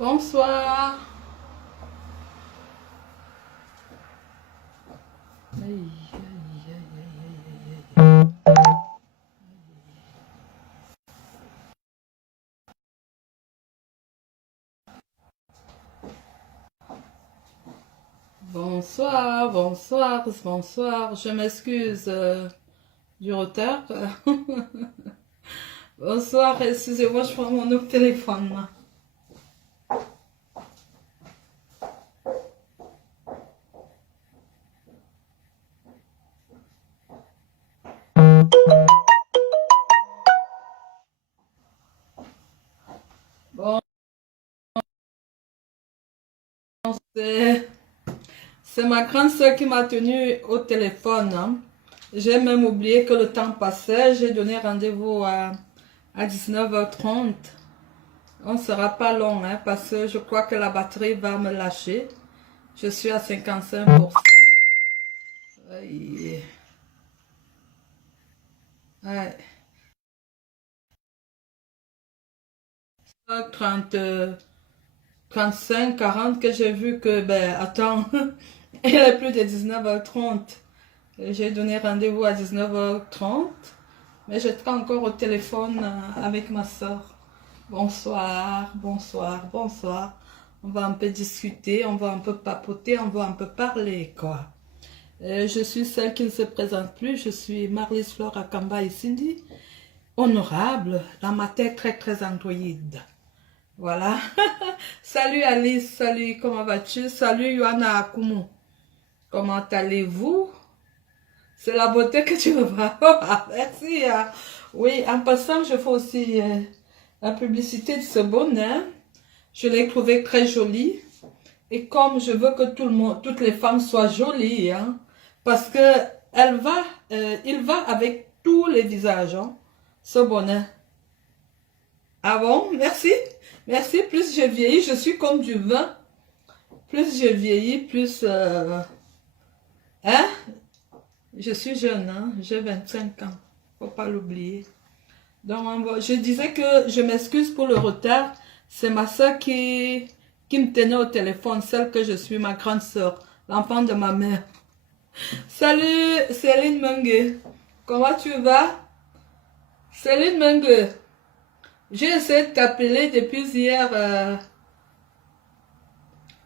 Bonsoir. Bonsoir, bonsoir, bonsoir. Je m'excuse du retard. Bonsoir, excusez-moi, je prends mon autre téléphone. Bon, c'est ma grande soeur qui m'a tenue au téléphone, hein. J'ai même oublié que le temps passait. J'ai donné rendez-vous à 19h30. On ne sera pas long, hein, parce que je crois que la batterie va me lâcher. Je suis à 55%. Aïe. Ouais. 30, 35, 40 que j'ai vu que, ben, attends, il est plus de 19h30. J'ai donné rendez-vous à 19h30, mais j'étais encore au téléphone avec ma soeur. Bonsoir, bonsoir, bonsoir. On va un peu discuter, on va un peu papoter, on va un peu parler, quoi. Je suis celle qui ne se présente plus, je suis Marlise Flore Akamba et Cindy. Honorable, dans ma tête très très androïde. Voilà. Salut Alice, salut, comment vas-tu? Salut Yohana Akumu. Comment allez-vous? C'est la beauté que tu veux voir. Merci. Oui, en passant, je fais aussi la publicité de ce bonnet. Je l'ai trouvé très joli. Et comme je veux que tout le monde, toutes les femmes soient jolies, hein, parce que il va avec tous les visages, hein, ce bonnet. Ah bon, merci. Merci, plus je vieillis, je suis comme du vin. Plus je vieillis, plus... hein? Je suis jeune, hein? J'ai 25 ans. Faut pas l'oublier. Donc, je disais que je m'excuse pour le retard. C'est ma soeur qui me tenait au téléphone, celle que je suis, ma grande soeur, l'enfant de ma mère. Salut, Céline Mengue. Comment tu vas? Céline Mengue. J'ai essayé de t'appeler depuis hier.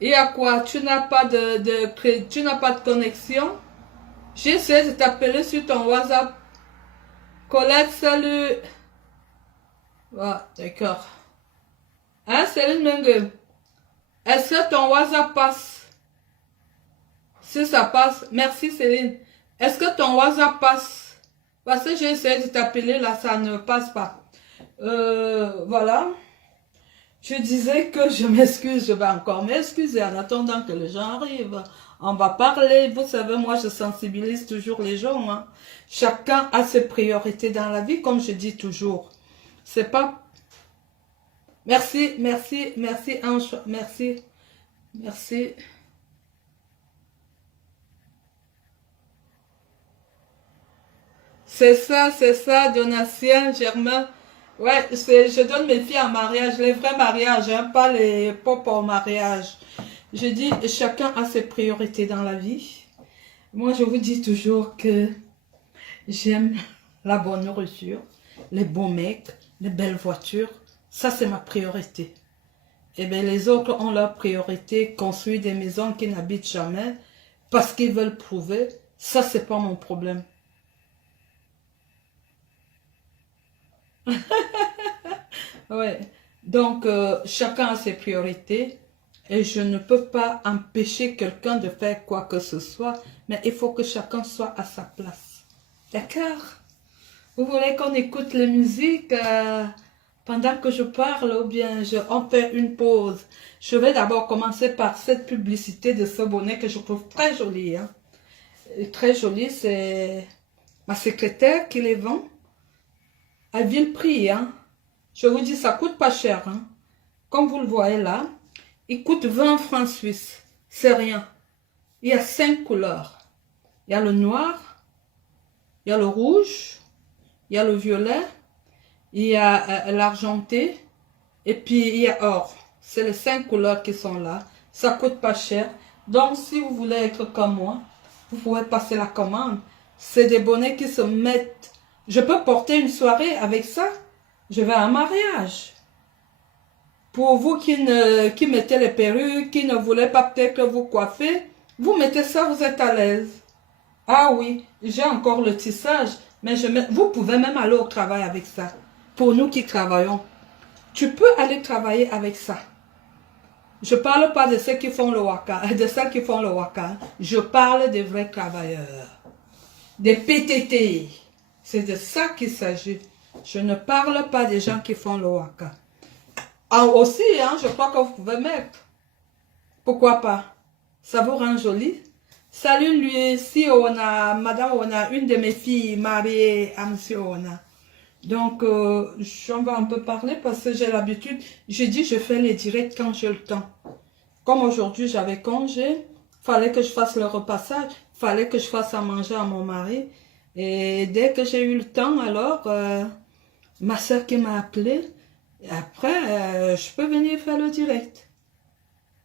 Et à quoi? Tu n'as pas tu n'as pas de connexion? J'ai essayé de t'appeler sur ton WhatsApp. Colette, salut. Ah, d'accord. Hein, Céline Mengue? Est-ce que ton WhatsApp passe? Si ça passe, merci Céline. Est-ce que ton WhatsApp passe? Parce que j'ai essayé de t'appeler là, ça ne passe pas. Voilà. Je disais que je m'excuse, je vais encore m'excuser en attendant que les gens arrivent. On va parler. Vous savez, moi, je sensibilise toujours les gens, hein. Chacun a ses priorités dans la vie, comme je dis toujours. C'est pas... Merci, merci, merci, Ange. Merci, merci. C'est ça, Donatien, Germain. Ouais, je donne mes filles en mariage, les vrais mariages, hein, pas les pop en mariage. Je dis, chacun a ses priorités dans la vie. Moi, je vous dis toujours que j'aime la bonne nourriture, les bons mecs, les belles voitures. Ça, c'est ma priorité. Et bien, les autres ont leur priorité, construire des maisons qu'ils n'habitent jamais parce qu'ils veulent prouver. Ça, c'est pas mon problème. Ouais. Donc, chacun a ses priorités et je ne peux pas empêcher quelqu'un de faire quoi que ce soit, mais il faut que chacun soit à sa place. D'accord? Vous voulez qu'on écoute les musiques pendant que je parle ou bien on fait une pause? Je vais d'abord commencer par cette publicité de ce bonnet que je trouve très joli, hein. Très joli, c'est ma secrétaire qui les vend à vil prix, hein. Je vous dis, ça coûte pas cher, hein. Comme vous le voyez là, il coûte 20 francs suisses. C'est rien. Il y a 5 couleurs. Il y a le noir, il y a le rouge, il y a le violet, il y a l'argenté, et puis il y a or. C'est les 5 couleurs qui sont là. Ça coûte pas cher. Donc, si vous voulez être comme moi, vous pouvez passer la commande. C'est des bonnets qui se mettent. Je peux porter une soirée avec ça. Je vais à un mariage. Pour vous qui mettez les perruques, qui ne voulez pas peut-être vous coiffer, vous mettez ça, vous êtes à l'aise. Ah oui, j'ai encore le tissage, mais vous pouvez même aller au travail avec ça. Pour nous qui travaillons, tu peux aller travailler avec ça. Je ne parle pas de ceux qui font le waka, de celles qui font le waka. Je parle des vrais travailleurs, des PTT. C'est de ça qu'il s'agit. Je ne parle pas des gens qui font le waka. Ah, aussi, hein, je crois que vous pouvez mettre. Pourquoi pas? Ça vous rend joli. Salut Lucie Ona, Madame Ona, une de mes filles mariée à Monsieur Ona. Donc, j'en vais un peu parler parce que j'ai l'habitude. J'ai dit, je fais les directs quand j'ai le temps. Comme aujourd'hui, j'avais congé. Fallait que je fasse le repassage. Fallait que je fasse à manger à mon mari. Et dès que j'ai eu le temps, alors, ma soeur qui m'a appelé. Et après, je peux venir faire le direct.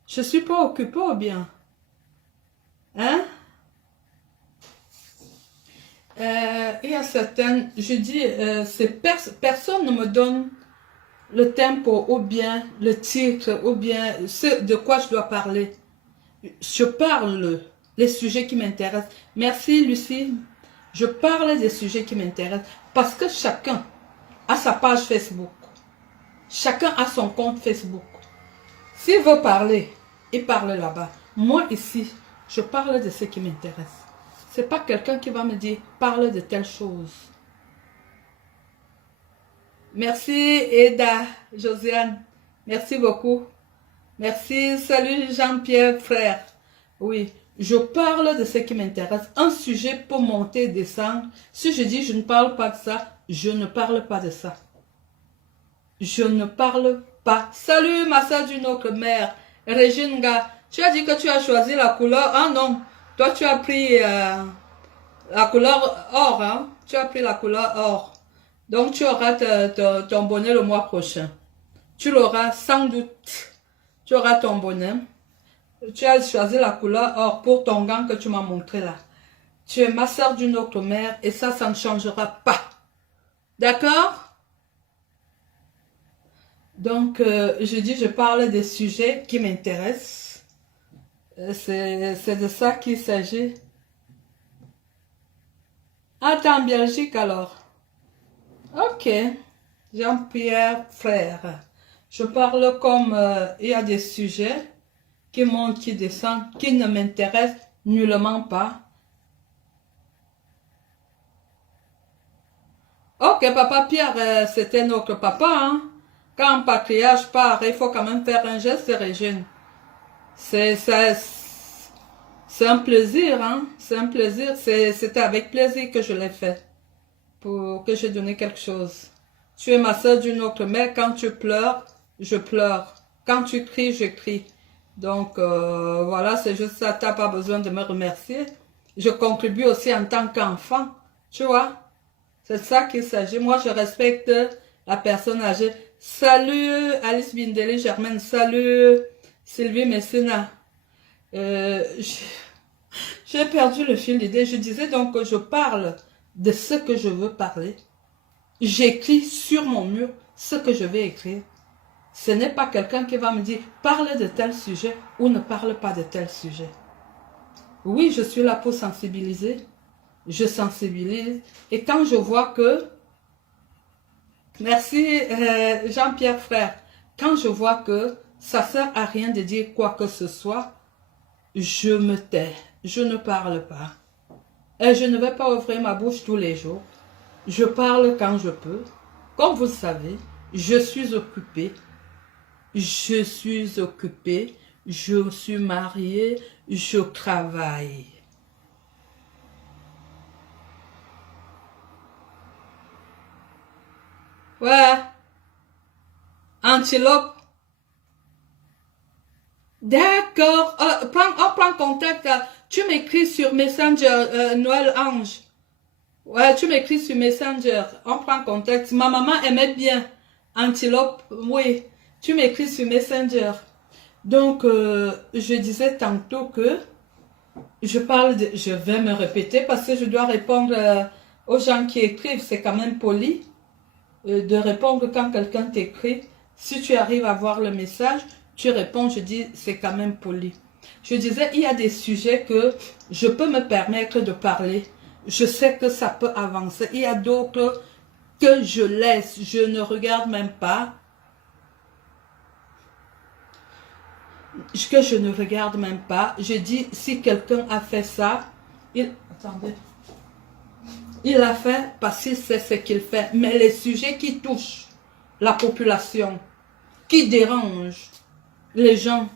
Je suis pas occupée ou bien? Hein? Il y a certaines, je dis, personne ne me donne le tempo ou bien le titre ou bien ce de quoi je dois parler. Je parle les sujets qui m'intéressent. Merci Lucie. Je parle des sujets qui m'intéressent parce que chacun a sa page Facebook. Chacun a son compte Facebook. S'il veut parler, il parle là-bas. Moi ici, je parle de ce qui m'intéresse. Ce n'est pas quelqu'un qui va me dire, parle de telle chose. Merci Eda, Josiane. Merci beaucoup. Merci, salut Jean-Pierre, frère. Oui, je parle de ce qui m'intéresse. Un sujet pour monter et descendre. Si je dis je ne parle pas de ça, je ne parle pas de ça. Je ne parle pas. Salut ma soeur d'une autre mère, Régine Ga. Tu as dit que tu as choisi la couleur. Ah non, toi tu as pris la couleur or. Hein? Tu as pris la couleur or. Donc tu auras ton bonnet le mois prochain. Tu l'auras sans doute. Tu auras ton bonnet. Tu as choisi la couleur or pour ton gant que tu m'as montré là. Tu es ma soeur d'une autre mère et ça ne changera pas. D'accord? Donc, je dis, je parle des sujets qui m'intéressent. C'est de ça qu'il s'agit. Ah, t'es en Belgique alors? Ok. Jean-Pierre, frère. Je parle comme il y a des sujets qui montent, qui descendent, qui ne m'intéressent nullement pas. Ok, papa Pierre, c'était notre papa, hein? Quand un patriarche part, il faut quand même faire un geste, Régine. C'est un plaisir, hein? C'est un plaisir. C'était avec plaisir que je l'ai fait. Pour que j'ai donné quelque chose. Tu es ma soeur d'une autre mère. Quand tu pleures, je pleure. Quand tu cries, je crie. Donc, voilà, c'est juste ça. Tu n'as pas besoin de me remercier. Je contribue aussi en tant qu'enfant. Tu vois? C'est de ça qu'il s'agit. Moi, je respecte la personne âgée. Salut Alice Bindeli Germaine, salut Sylvie Messina. J'ai perdu le fil d'idée. Je disais donc que je parle de ce que je veux parler. J'écris sur mon mur ce que je vais écrire. Ce n'est pas quelqu'un qui va me dire parle de tel sujet ou ne parle pas de tel sujet. Oui, je suis là pour sensibiliser. Je sensibilise. Et quand je vois que merci Jean-Pierre frère. Quand je vois que ça ne sert à rien de dire quoi que ce soit, je me tais. Je ne parle pas. Et je ne vais pas ouvrir ma bouche tous les jours. Je parle quand je peux. Comme vous le savez, je suis occupée. Je suis occupée. Je suis mariée. Je travaille. Ouais. Antilope. D'accord. On prend contact. Tu m'écris sur Messenger, Noël Ange. Ouais, tu m'écris sur Messenger. On prend contact. Ma maman aimait bien Antilope. Oui. Tu m'écris sur Messenger. Donc, je disais tantôt que je vais me répéter parce que je dois répondre aux gens qui écrivent. C'est quand même poli de répondre quand quelqu'un t'écrit. Si tu arrives à voir le message, tu réponds, je dis, c'est quand même poli. Je disais, il y a des sujets que je peux me permettre de parler. Je sais que ça peut avancer. Il y a d'autres que je laisse, je ne regarde même pas. Que je ne regarde même pas. Je dis, si quelqu'un a fait ça, attendez, il l'a fait parce qu'il sait ce qu'il fait. Mais les sujets qui touchent la population, qui dérangent les gens.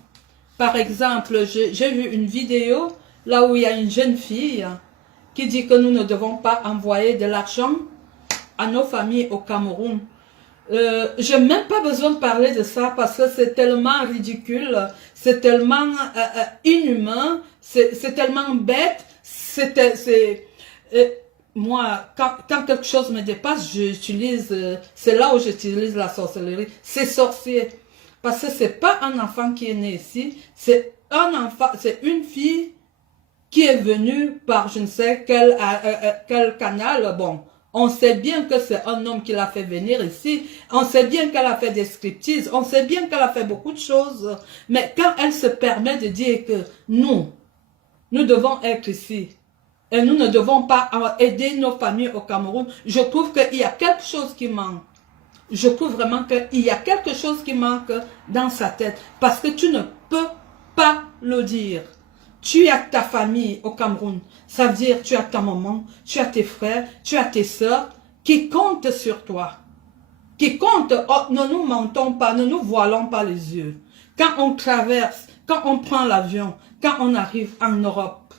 Par exemple, j'ai vu une vidéo là où il y a une jeune fille qui dit que nous ne devons pas envoyer de l'argent à nos familles au Cameroun. Je n'ai même pas besoin de parler de ça parce que c'est tellement ridicule, c'est tellement inhumain, c'est tellement bête. Moi, quand quelque chose me dépasse, j'utilise, c'est là où j'utilise la sorcellerie. C'est sorcier. Parce que c'est pas un enfant qui est né ici, c'est un enfant, c'est une fille qui est venue par je ne sais quel canal. Bon, on sait bien que c'est un homme qui l'a fait venir ici, on sait bien qu'elle a fait des striptease, on sait bien qu'elle a fait beaucoup de choses, mais quand elle se permet de dire que nous devons être ici, et nous ne devons pas aider nos familles au Cameroun, je trouve qu'il y a quelque chose qui manque. Je trouve vraiment qu'il y a quelque chose qui manque dans sa tête. Parce que tu ne peux pas le dire. Tu as ta famille au Cameroun. Ça veut dire tu as ta maman, tu as tes frères, tu as tes soeurs qui comptent sur toi. Qui comptent. Oh, ne nous mentons pas, ne nous voilons pas les yeux. Quand on traverse, quand on prend l'avion, quand on arrive en Europe,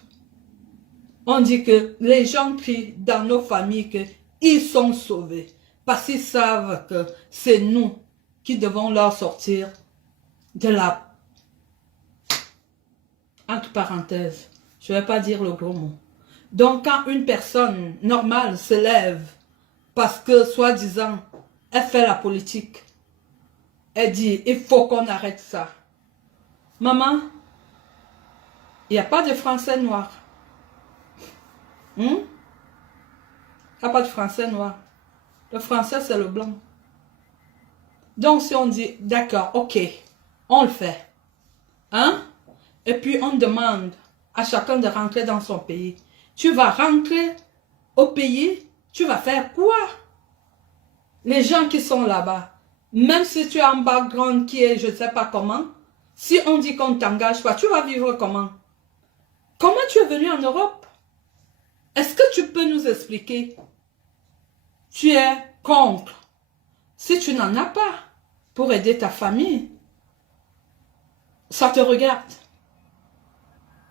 on dit que les gens crient dans nos familles qu'ils sont sauvés. Parce qu'ils savent que c'est nous qui devons leur sortir de la... Entre parenthèses, je ne vais pas dire le gros mot. Donc quand une personne normale se lève parce que, soi-disant, elle fait la politique, elle dit, il faut qu'on arrête ça. Maman, il n'y a pas de français noir. Il n'y a pas de français noir. Le français, c'est le blanc. Donc, si on dit, d'accord, ok, on le fait. Hein? Et puis, on demande à chacun de rentrer dans son pays. Tu vas rentrer au pays, tu vas faire quoi? Les gens qui sont là-bas, même si tu as un background qui est, je ne sais pas comment, si on dit qu'on ne t'engage pas, tu vas vivre comment? Comment tu es venu en Europe? Est-ce que tu peux nous expliquer? Tu es contre. Si tu n'en as pas pour aider ta famille, ça te regarde.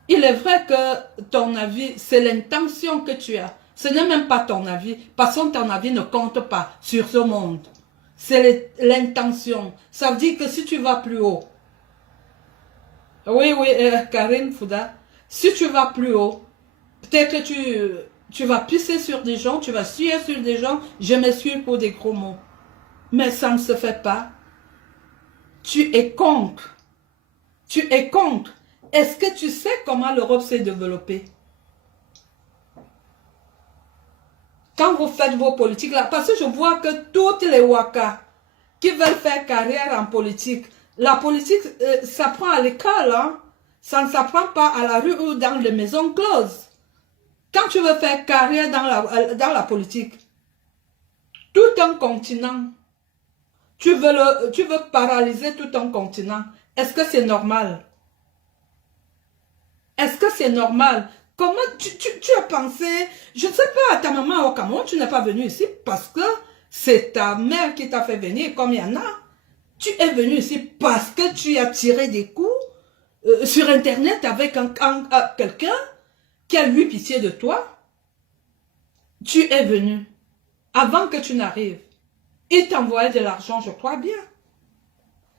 Il est vrai que ton avis, c'est l'intention que tu as. Ce n'est même pas ton avis, parce que ton avis ne compte pas sur ce monde. C'est l'intention. Ça veut dire que si tu vas plus haut, oui, Karine Fouda, si tu vas plus haut, peut-être que tu vas pisser sur des gens, tu vas suer sur des gens, je m'excuse pour des gros mots. Mais ça ne se fait pas. Tu es contre. Tu es contre. Est-ce que tu sais comment l'Europe s'est développée? Quand vous faites vos politiques là, parce que je vois que toutes les Waka qui veulent faire carrière en politique, la politique s'apprend à l'école, hein? Ça ne s'apprend pas à la rue ou dans les maisons closes. Quand tu veux faire carrière dans la politique, tout un continent, tu veux paralyser tout un continent. Est-ce que c'est normal? Est-ce que c'est normal? Comment tu as pensé? Je ne sais pas, ta maman au Cameroun, tu n'es pas venue ici parce que c'est ta mère qui t'a fait venir, comme il y en a. Tu es venu ici parce que tu as tiré des coups sur Internet avec quelqu'un qui a eu pitié de toi. Tu es venu avant que tu n'arrives. Il t'envoyait de l'argent, je crois bien.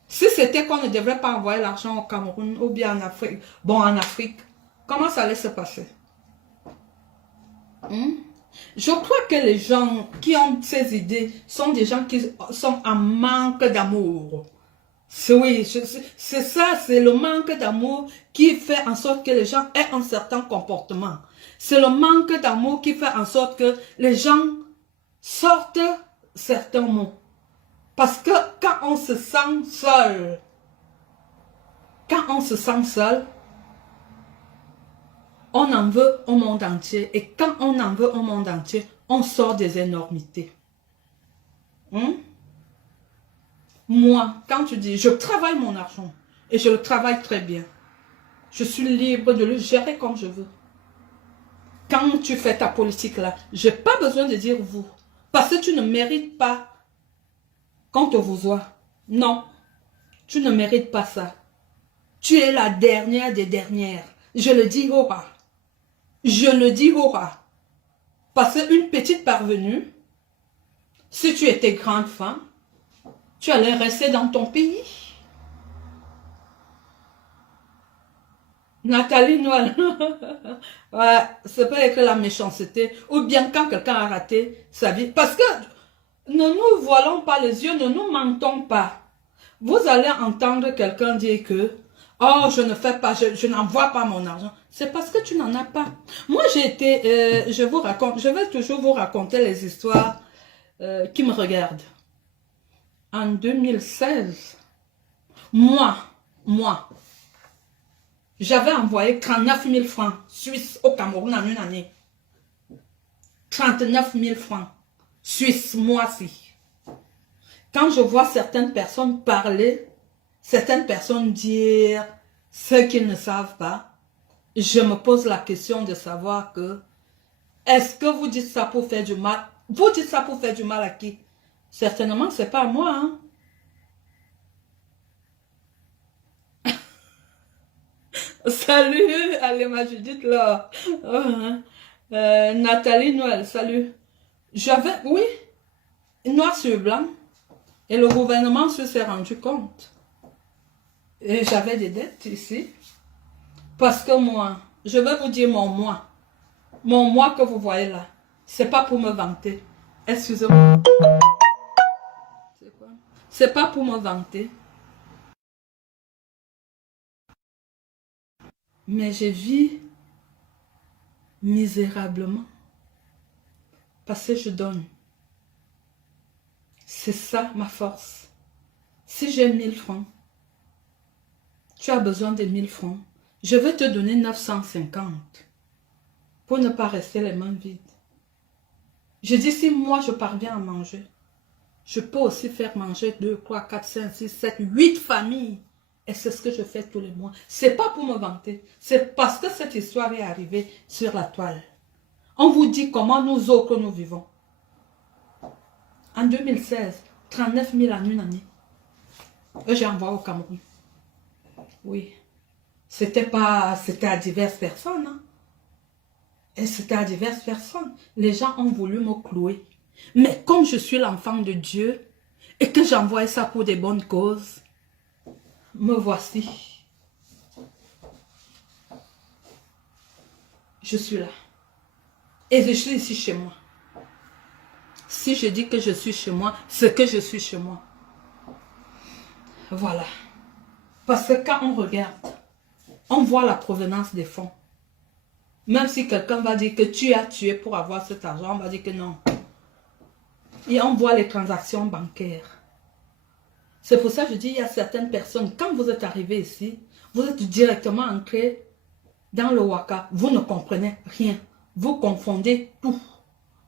Si c'était qu'on ne devrait pas envoyer l'argent au Cameroun ou bien en Afrique, bon, en Afrique, comment ça allait se passer? Je crois que les gens qui ont ces idées sont des gens qui sont en manque d'amour. Oui, c'est ça, c'est le manque d'amour qui fait en sorte que les gens aient un certain comportement. C'est le manque d'amour qui fait en sorte que les gens sortent certains mots. Parce que quand on se sent seul, on en veut au monde entier. Et quand on en veut au monde entier, on sort des énormités. Moi, quand tu dis, je travaille mon argent, et je le travaille très bien, je suis libre de le gérer comme je veux. Quand tu fais ta politique là, je n'ai pas besoin de dire vous. Parce que tu ne mérites pas qu'on te vous voit. Non, tu ne mérites pas ça. Tu es la dernière des dernières. Je le dis haut ras. Je le dis haut ras. Parce qu'une petite parvenue, si tu étais grande femme, tu allais rester dans ton pays. Nathalie Noël. Ouais, c'est pas être la méchanceté. Ou bien quand quelqu'un a raté sa vie. Parce que ne nous voilons pas les yeux, ne nous mentons pas. Vous allez entendre quelqu'un dire que oh, je ne fais pas, je n'envoie pas mon argent. C'est parce que tu n'en as pas. Moi, j'ai été, je vais toujours vous raconter les histoires qui me regardent. En 2016, moi, j'avais envoyé 39 000 francs suisses au Cameroun en une année. 39 000 francs suisses, moi-ci. Quand je vois certaines personnes parler, certaines personnes dire ce qu'ils ne savent pas, je me pose la question de savoir que est-ce que vous dites ça pour faire du mal? Vous dites ça pour faire du mal à qui? Certainement, ce n'est pas à moi. Hein? Salut, Alema Judith là. Nathalie Noël, salut. J'avais, oui, noir sur blanc. Et le gouvernement s'est rendu compte. Et j'avais des dettes ici. Parce que moi, je vais vous dire mon moi. Mon moi que vous voyez là. C'est pas pour me vanter. Excusez-moi. C'est quoi? C'est pas pour me vanter. Mais je vis misérablement. Parce que je donne. C'est ça ma force. Si j'ai 1000 francs, tu as besoin de 1000 francs. Je vais te donner 950 pour ne pas rester les mains vides. Je dis, si moi je parviens à manger, je peux aussi faire manger 2, 3, 4, 5, 6, 7, 8 familles. Et c'est ce que je fais tous les mois. C'est pas pour me vanter. C'est parce que cette histoire est arrivée sur la toile. On vous dit comment nous autres nous vivons. En 2016, 39 000 en une année. J'ai envoyé au Cameroun. Oui. C'était à diverses personnes. Hein. Et c'était à diverses personnes. Les gens ont voulu me clouer. Mais comme je suis l'enfant de Dieu et que j'envoie ça pour des bonnes causes, me voici. Je suis là. Et je suis ici chez moi. Si je dis que je suis chez moi, c'est que je suis chez moi. Voilà. Parce que quand on regarde, on voit la provenance des fonds. Même si quelqu'un va dire que tu as tué pour avoir cet argent, on va dire que non. Et on voit les transactions bancaires. C'est pour ça que je dis, il y a certaines personnes, quand vous êtes arrivé ici, vous êtes directement entré dans le Waka. Vous ne comprenez rien. Vous confondez tout.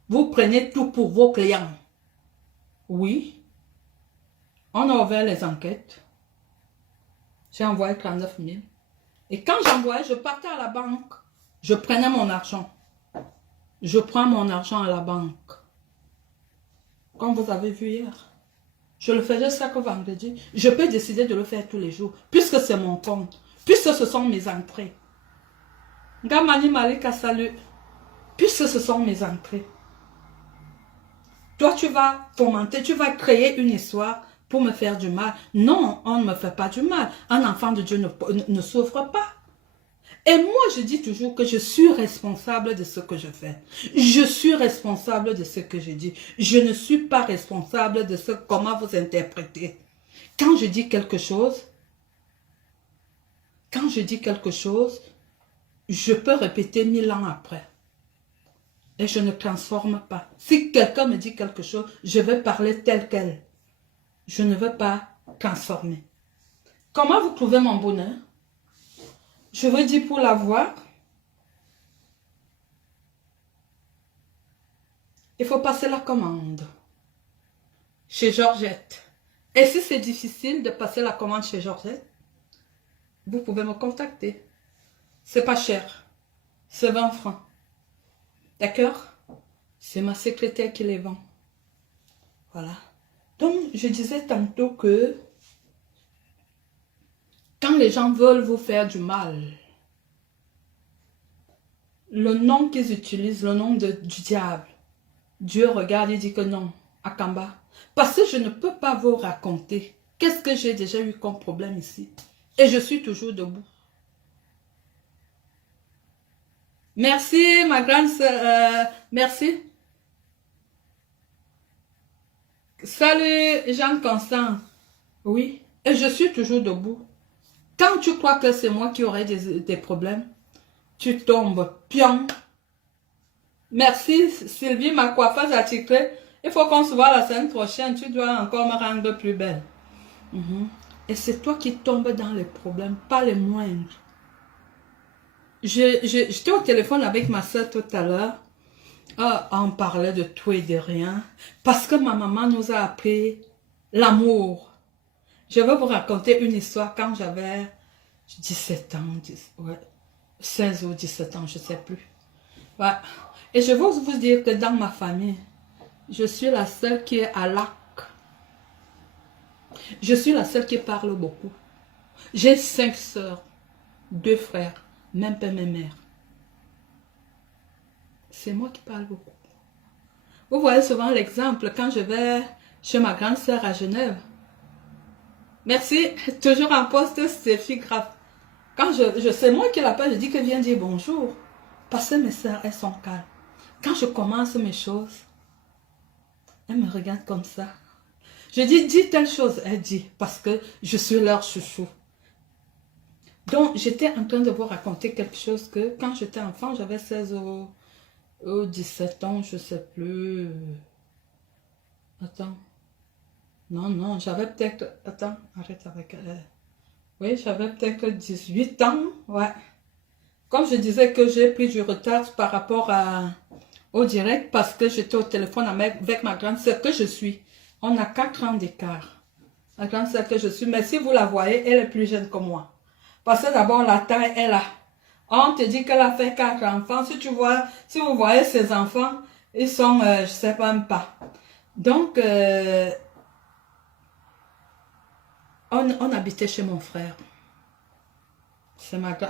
Vous prenez tout pour vos clients. Oui. On a ouvert les enquêtes. J'ai envoyé 39 000. Et quand j'envoyais, je partais à la banque. Je prenais mon argent. Je prends mon argent à la banque. Comme vous avez vu hier. Je le faisais chaque vendredi. Je peux décider de le faire tous les jours. Puisque c'est mon compte. Puisque ce sont mes entrées. Gamani Malika, salut. Puisque ce sont mes entrées. Toi, tu vas fomenter, tu vas créer une histoire pour me faire du mal. Non, on ne me fait pas du mal. Un enfant de Dieu ne souffre pas. Et moi, je dis toujours que je suis responsable de ce que je fais. Je suis responsable de ce que je dis. Je ne suis pas responsable de comment vous interprétez. Quand je dis quelque chose, je peux répéter 1000 ans après. Et je ne transforme pas. Si quelqu'un me dit quelque chose, je vais parler tel quel. Je ne veux pas transformer. Comment vous trouvez mon bonheur? Je vous dis pour l'avoir, il faut passer la commande chez Georgette. Et si c'est difficile de passer la commande chez Georgette, vous pouvez me contacter. C'est pas cher. C'est 20 francs. D'accord? C'est ma secrétaire qui les vend. Voilà. Donc, je disais tantôt que quand les gens veulent vous faire du mal, le nom qu'ils utilisent, le nom du diable, Dieu regarde et dit que non, Akamba. Parce que je ne peux pas vous raconter qu'est-ce que j'ai déjà eu comme problème ici. Et je suis toujours debout. Merci, ma grande sœur. Merci. Salut, Jeanne-Constant. Oui, et je suis toujours debout. Quand tu crois que c'est moi qui aurai des problèmes, tu tombes. Pion. Merci, Sylvie, ma coiffeuse attitrée. Il faut qu'on se voit la semaine prochaine. Tu dois encore me rendre plus belle. Et c'est toi qui tombes dans les problèmes, pas les moindres. J'étais au téléphone avec ma soeur tout à l'heure. On parlait de tout et de rien. Parce que ma maman nous a appris l'amour. Je vais vous raconter une histoire quand j'avais 17 ans. Ouais, 16 ou 17 ans, je ne sais plus. Ouais. Et je veux vous dire que dans ma famille, je suis la seule qui est à l'acte. Je suis la seule qui parle beaucoup. J'ai 5 sœurs, 2 frères, même père, même mère. C'est moi qui parle beaucoup. Vous voyez souvent l'exemple quand je vais chez ma grande sœur à Genève. Merci, toujours en poste, Stéphie Grave. Quand c'est moi qui l'appelle, je dis que viens dire bonjour. Parce que mes sœurs, elles sont calmes. Quand je commence mes choses, elles me regardent comme ça. Je dis telle chose, elle dit, parce que je suis leur chouchou. Donc, j'étais en train de vous raconter quelque chose que quand j'étais enfant, j'avais 16 ou 17 ans, je ne sais plus. Attends. Non, j'avais peut-être... Attends, arrête avec elle. Oui, j'avais peut-être 18 ans, ouais. Comme je disais que j'ai pris du retard par rapport au direct parce que j'étais au téléphone avec ma grande sœur que je suis. On a 4 ans d'écart. La grande sœur que je suis, mais si vous la voyez, elle est plus jeune que moi. Parce que d'abord, la taille est là. On te dit qu'elle a fait 4 enfants. Si vous voyez ses enfants, ils sont, je ne sais même pas. Donc, on habitait chez mon frère.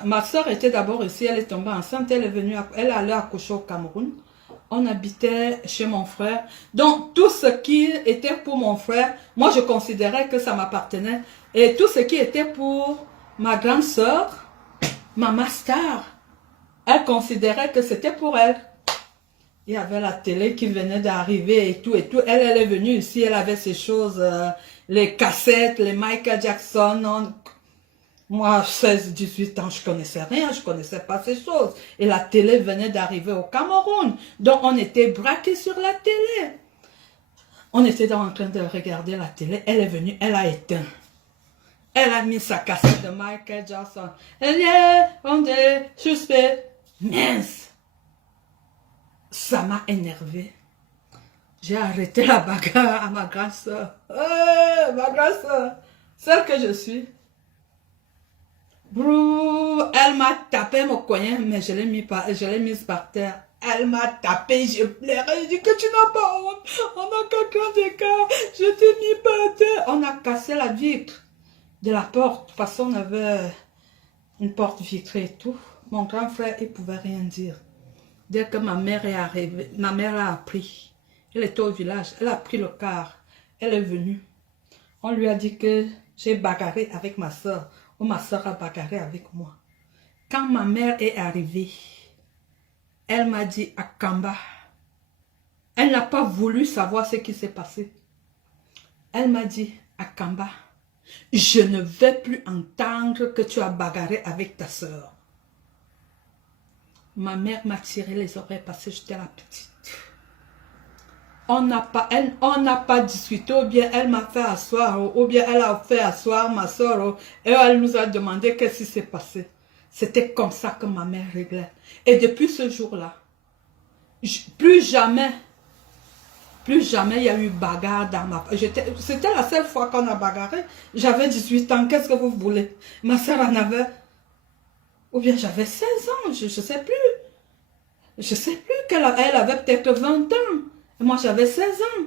Ma soeur était d'abord ici, elle est tombée enceinte, elle est allée accoucher au Cameroun. On habitait chez mon frère. Donc, tout ce qui était pour mon frère, moi je considérais que ça m'appartenait. Et tout ce qui était pour ma grande soeur, ma master, elle considérait que c'était pour elle. Il y avait la télé qui venait d'arriver et tout et tout. Elle est venue ici, elle avait ces choses, les cassettes, les Michael Jackson. Moi, 16, 18 ans, je connaissais rien, je connaissais pas ces choses. Et la télé venait d'arriver au Cameroun. Donc, on était braqués sur la télé. On était en train de regarder la télé. Elle est venue, elle a éteint. Elle a mis sa cassette de Michael Jackson. Elle est, on est suspect. Mince. Ça m'a énervé. J'ai arrêté la bagarre à ma grande soeur. Ma grande soeur, celle que je suis. Brou, elle m'a tapé mon coin, mais je l'ai mise par terre. Elle m'a tapé, je pleurais, je dis que tu n'as pas honte. On a quelqu'un d'écart, je t'ai mis par terre. On a cassé la vitre de la porte parce qu'on avait une porte vitrée et tout. Mon grand frère, il ne pouvait rien dire. Dès que ma mère est arrivée, ma mère a appris. Elle était au village, elle a pris le car. Elle est venue. On lui a dit que j'ai bagarré avec ma soeur. Ou ma soeur a bagarré avec moi. Quand ma mère est arrivée, elle m'a dit Akamba. Elle n'a pas voulu savoir ce qui s'est passé. Elle m'a dit Akamba, Je ne vais plus entendre que tu as bagarré avec ta soeur. Ma mère m'a tiré les oreilles parce que j'étais la petite. On n'a pas discuté, ou bien elle m'a fait asseoir, ou bien elle a fait asseoir ma soeur, et elle nous a demandé qu'est-ce qui s'est passé. C'était comme ça que ma mère réglait. Et depuis ce jour-là, plus jamais il y a eu bagarre dans ma... C'était la seule fois qu'on a bagarré. J'avais 18 ans, qu'est-ce que vous voulez? Ma soeur en avait... Ou bien j'avais 16 ans, je ne sais plus. Je ne sais plus qu'elle avait peut-être 20 ans. Et moi, j'avais 16 ans.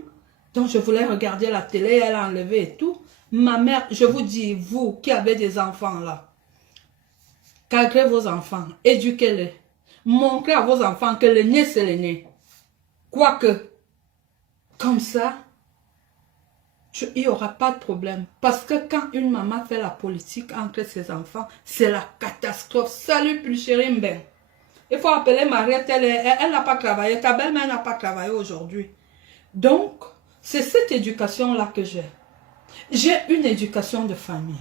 Donc, je voulais regarder la télé, elle a enlevé et tout. Ma mère, je vous dis, vous qui avez des enfants là, cadrez vos enfants, éduquez-les. Montrez à vos enfants que le nez, c'est le nez. Quoique, comme ça, il n'y aura pas de problème. Parce que quand une maman fait la politique entre ses enfants, c'est la catastrophe. Salut, plus chérie Mben. Il faut appeler Mariette, elle n'a pas travaillé. Ta belle-mère n'a pas travaillé aujourd'hui. Donc, c'est cette éducation-là que j'ai. J'ai une éducation de famille.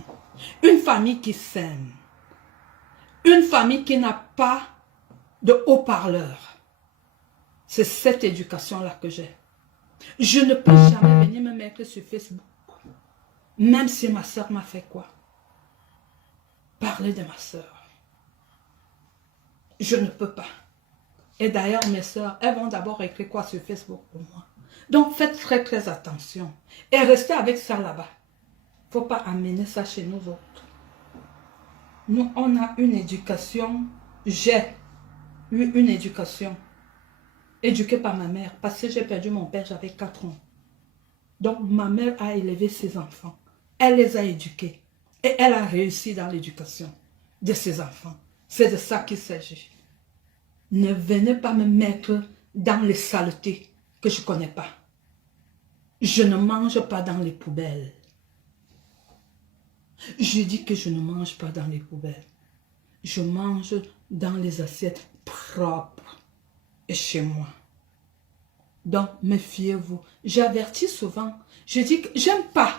Une famille qui s'aime. Une famille qui n'a pas de haut-parleur. C'est cette éducation-là que j'ai. Je ne peux jamais venir me mettre sur Facebook. Même si ma soeur m'a fait quoi? Parler de ma soeur. Je ne peux pas. Et d'ailleurs, mes soeurs, elles vont d'abord écrire quoi sur Facebook pour moi. Donc, faites très, très attention. Et restez avec ça là-bas. Il ne faut pas amener ça chez nous autres. Nous, on a une éducation. J'ai eu une éducation éduquée par ma mère. Parce que j'ai perdu mon père, j'avais 4 ans. Donc, ma mère a élevé ses enfants. Elle les a éduqués. Et elle a réussi dans l'éducation de ses enfants. C'est de ça qu'il s'agit. Ne venez pas me mettre dans les saletés que je ne connais pas. Je ne mange pas dans les poubelles. Je dis que je ne mange pas dans les poubelles. Je mange dans les assiettes propres et chez moi. Donc, méfiez-vous. J'avertis souvent. Je dis que j'aime pas.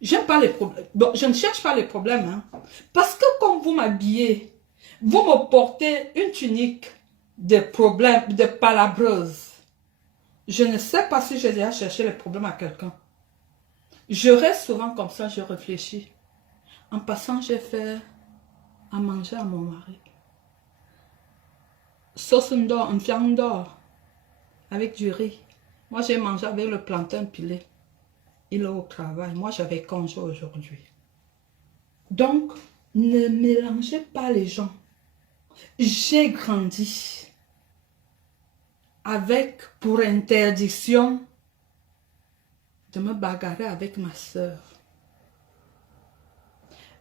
J'aime pas les problèmes. Bon, je ne cherche pas les problèmes. Hein, parce que quand vous m'habillez, vous me portez une tunique de problèmes, de palabreuse. Je ne sais pas si j'ai déjà cherché les problèmes à quelqu'un. Je reste souvent comme ça, je réfléchis. En passant, j'ai fait à manger à mon mari. Sauce d'or, une viande d'or, avec du riz. Moi, j'ai mangé avec le plantain pilé. Il est au travail. Moi, j'avais congé aujourd'hui. Donc, ne mélangez pas les gens. J'ai grandi avec pour interdiction de me bagarrer avec ma soeur.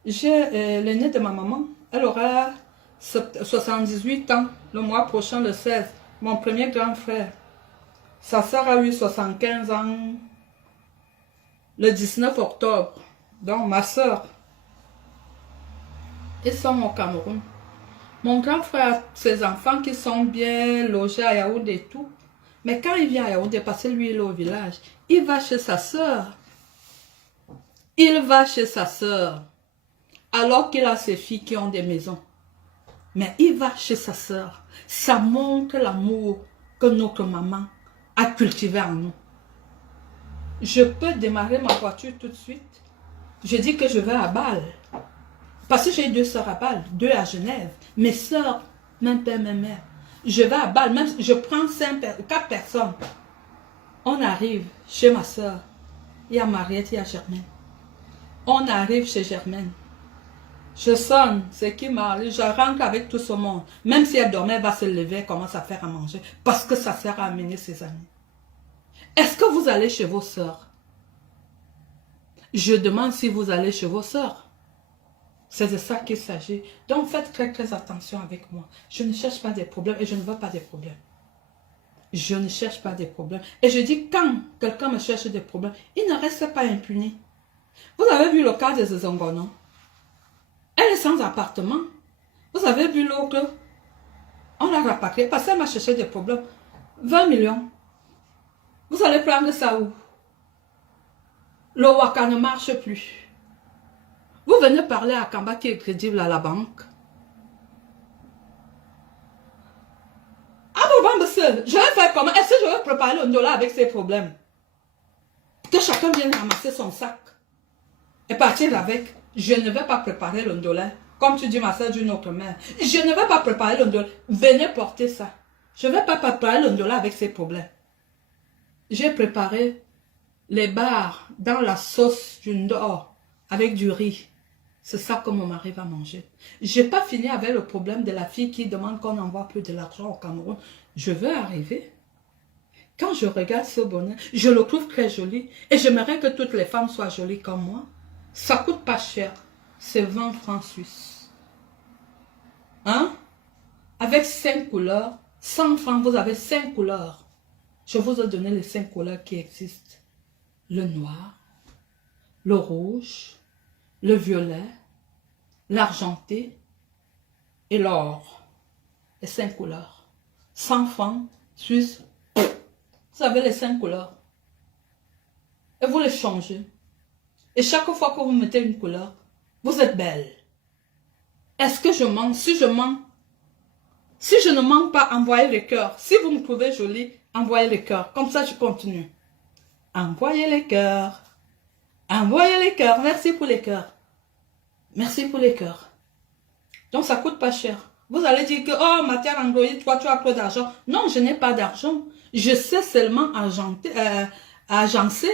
J'ai l'aînée de ma maman, elle aura 78 ans le mois prochain, le 16. Mon premier grand frère, sa soeur a eu 75 ans le 19 octobre. Donc ma soeur, ils sont au Cameroun. Mon grand frère a ses enfants qui sont bien logés à Yaoundé et tout. Mais quand il vient à Yaoundé, parce que lui il est au village, il va chez sa soeur. Il va chez sa soeur. Alors qu'il a ses filles qui ont des maisons. Mais il va chez sa soeur. Ça montre l'amour que notre maman a cultivé en nous. Je peux démarrer ma voiture tout de suite. Je dis que je vais à Bâle. Parce que j'ai 2 soeurs à Bâle, 2 à Genève. Mes soeurs, même père, même mère. Je vais à Bâle, même je prends 4 personnes. On arrive chez ma soeur. Il y a Mariette, il y a Germaine. On arrive chez Germaine. Je sonne, c'est qui Marie, je rentre avec tout ce monde. Même si elle dormait, elle va se lever, elle commence à faire à manger. Parce que ça sert à amener ses amis. Est-ce que vous allez chez vos soeurs? Je demande si vous allez chez vos soeurs. C'est de ça qu'il s'agit. Donc faites très très attention avec moi. Je ne cherche pas des problèmes et je ne veux pas des problèmes. Je ne cherche pas des problèmes. Et je dis quand quelqu'un me cherche des problèmes, il ne reste pas impuni. Vous avez vu le cas de Zezongo, non? Elle est sans appartement. Vous avez vu l'autre? On l'a rapatrié parce qu'elle m'a cherché des problèmes. 20 millions. Vous allez prendre ça où? Le Waka ne marche plus. Vous venez parler à Kamba qui est crédible à la banque. Ah bon, monsieur, je vais faire comment? Est-ce que je vais préparer le dollar avec ses problèmes? Que chacun vienne ramasser son sac et partir avec. Je ne vais pas préparer le dollar. Comme tu dis, ma soeur d'une autre mère. Je ne vais pas préparer le dollar. Venez porter ça. Je ne vais pas préparer le dollar avec ses problèmes. J'ai préparé les bars dans la sauce du Ndor avec du riz. C'est ça que mon mari va manger. Je n'ai pas fini avec le problème de la fille qui demande qu'on envoie plus de l'argent au Cameroun. Je veux arriver. Quand je regarde ce bonnet, je le trouve très joli. Et j'aimerais que toutes les femmes soient jolies comme moi. Ça ne coûte pas cher. C'est 20 francs suisses. Hein? Avec 5 couleurs. 100 francs, vous avez 5 couleurs. Je vous ai donné les 5 couleurs qui existent. Le noir, le rouge, le violet, l'argenté et l'or. Les 5 couleurs. 100 francs suisses. Vous avez les 5 couleurs. Et vous les changez. Et chaque fois que vous mettez une couleur, vous êtes belle. Est-ce que je mens? Si je mens, si je ne mens pas, envoyez les cœurs. Si vous me trouvez jolie, envoyez les cœurs. Comme ça, je continue. Envoyez les cœurs. Envoyez les cœurs. Merci pour les cœurs. Merci pour les cœurs. Donc, ça ne coûte pas cher. Vous allez dire que, oh, matière Android, toi, tu as trop d'argent. Non, je n'ai pas d'argent. Je sais seulement agencer.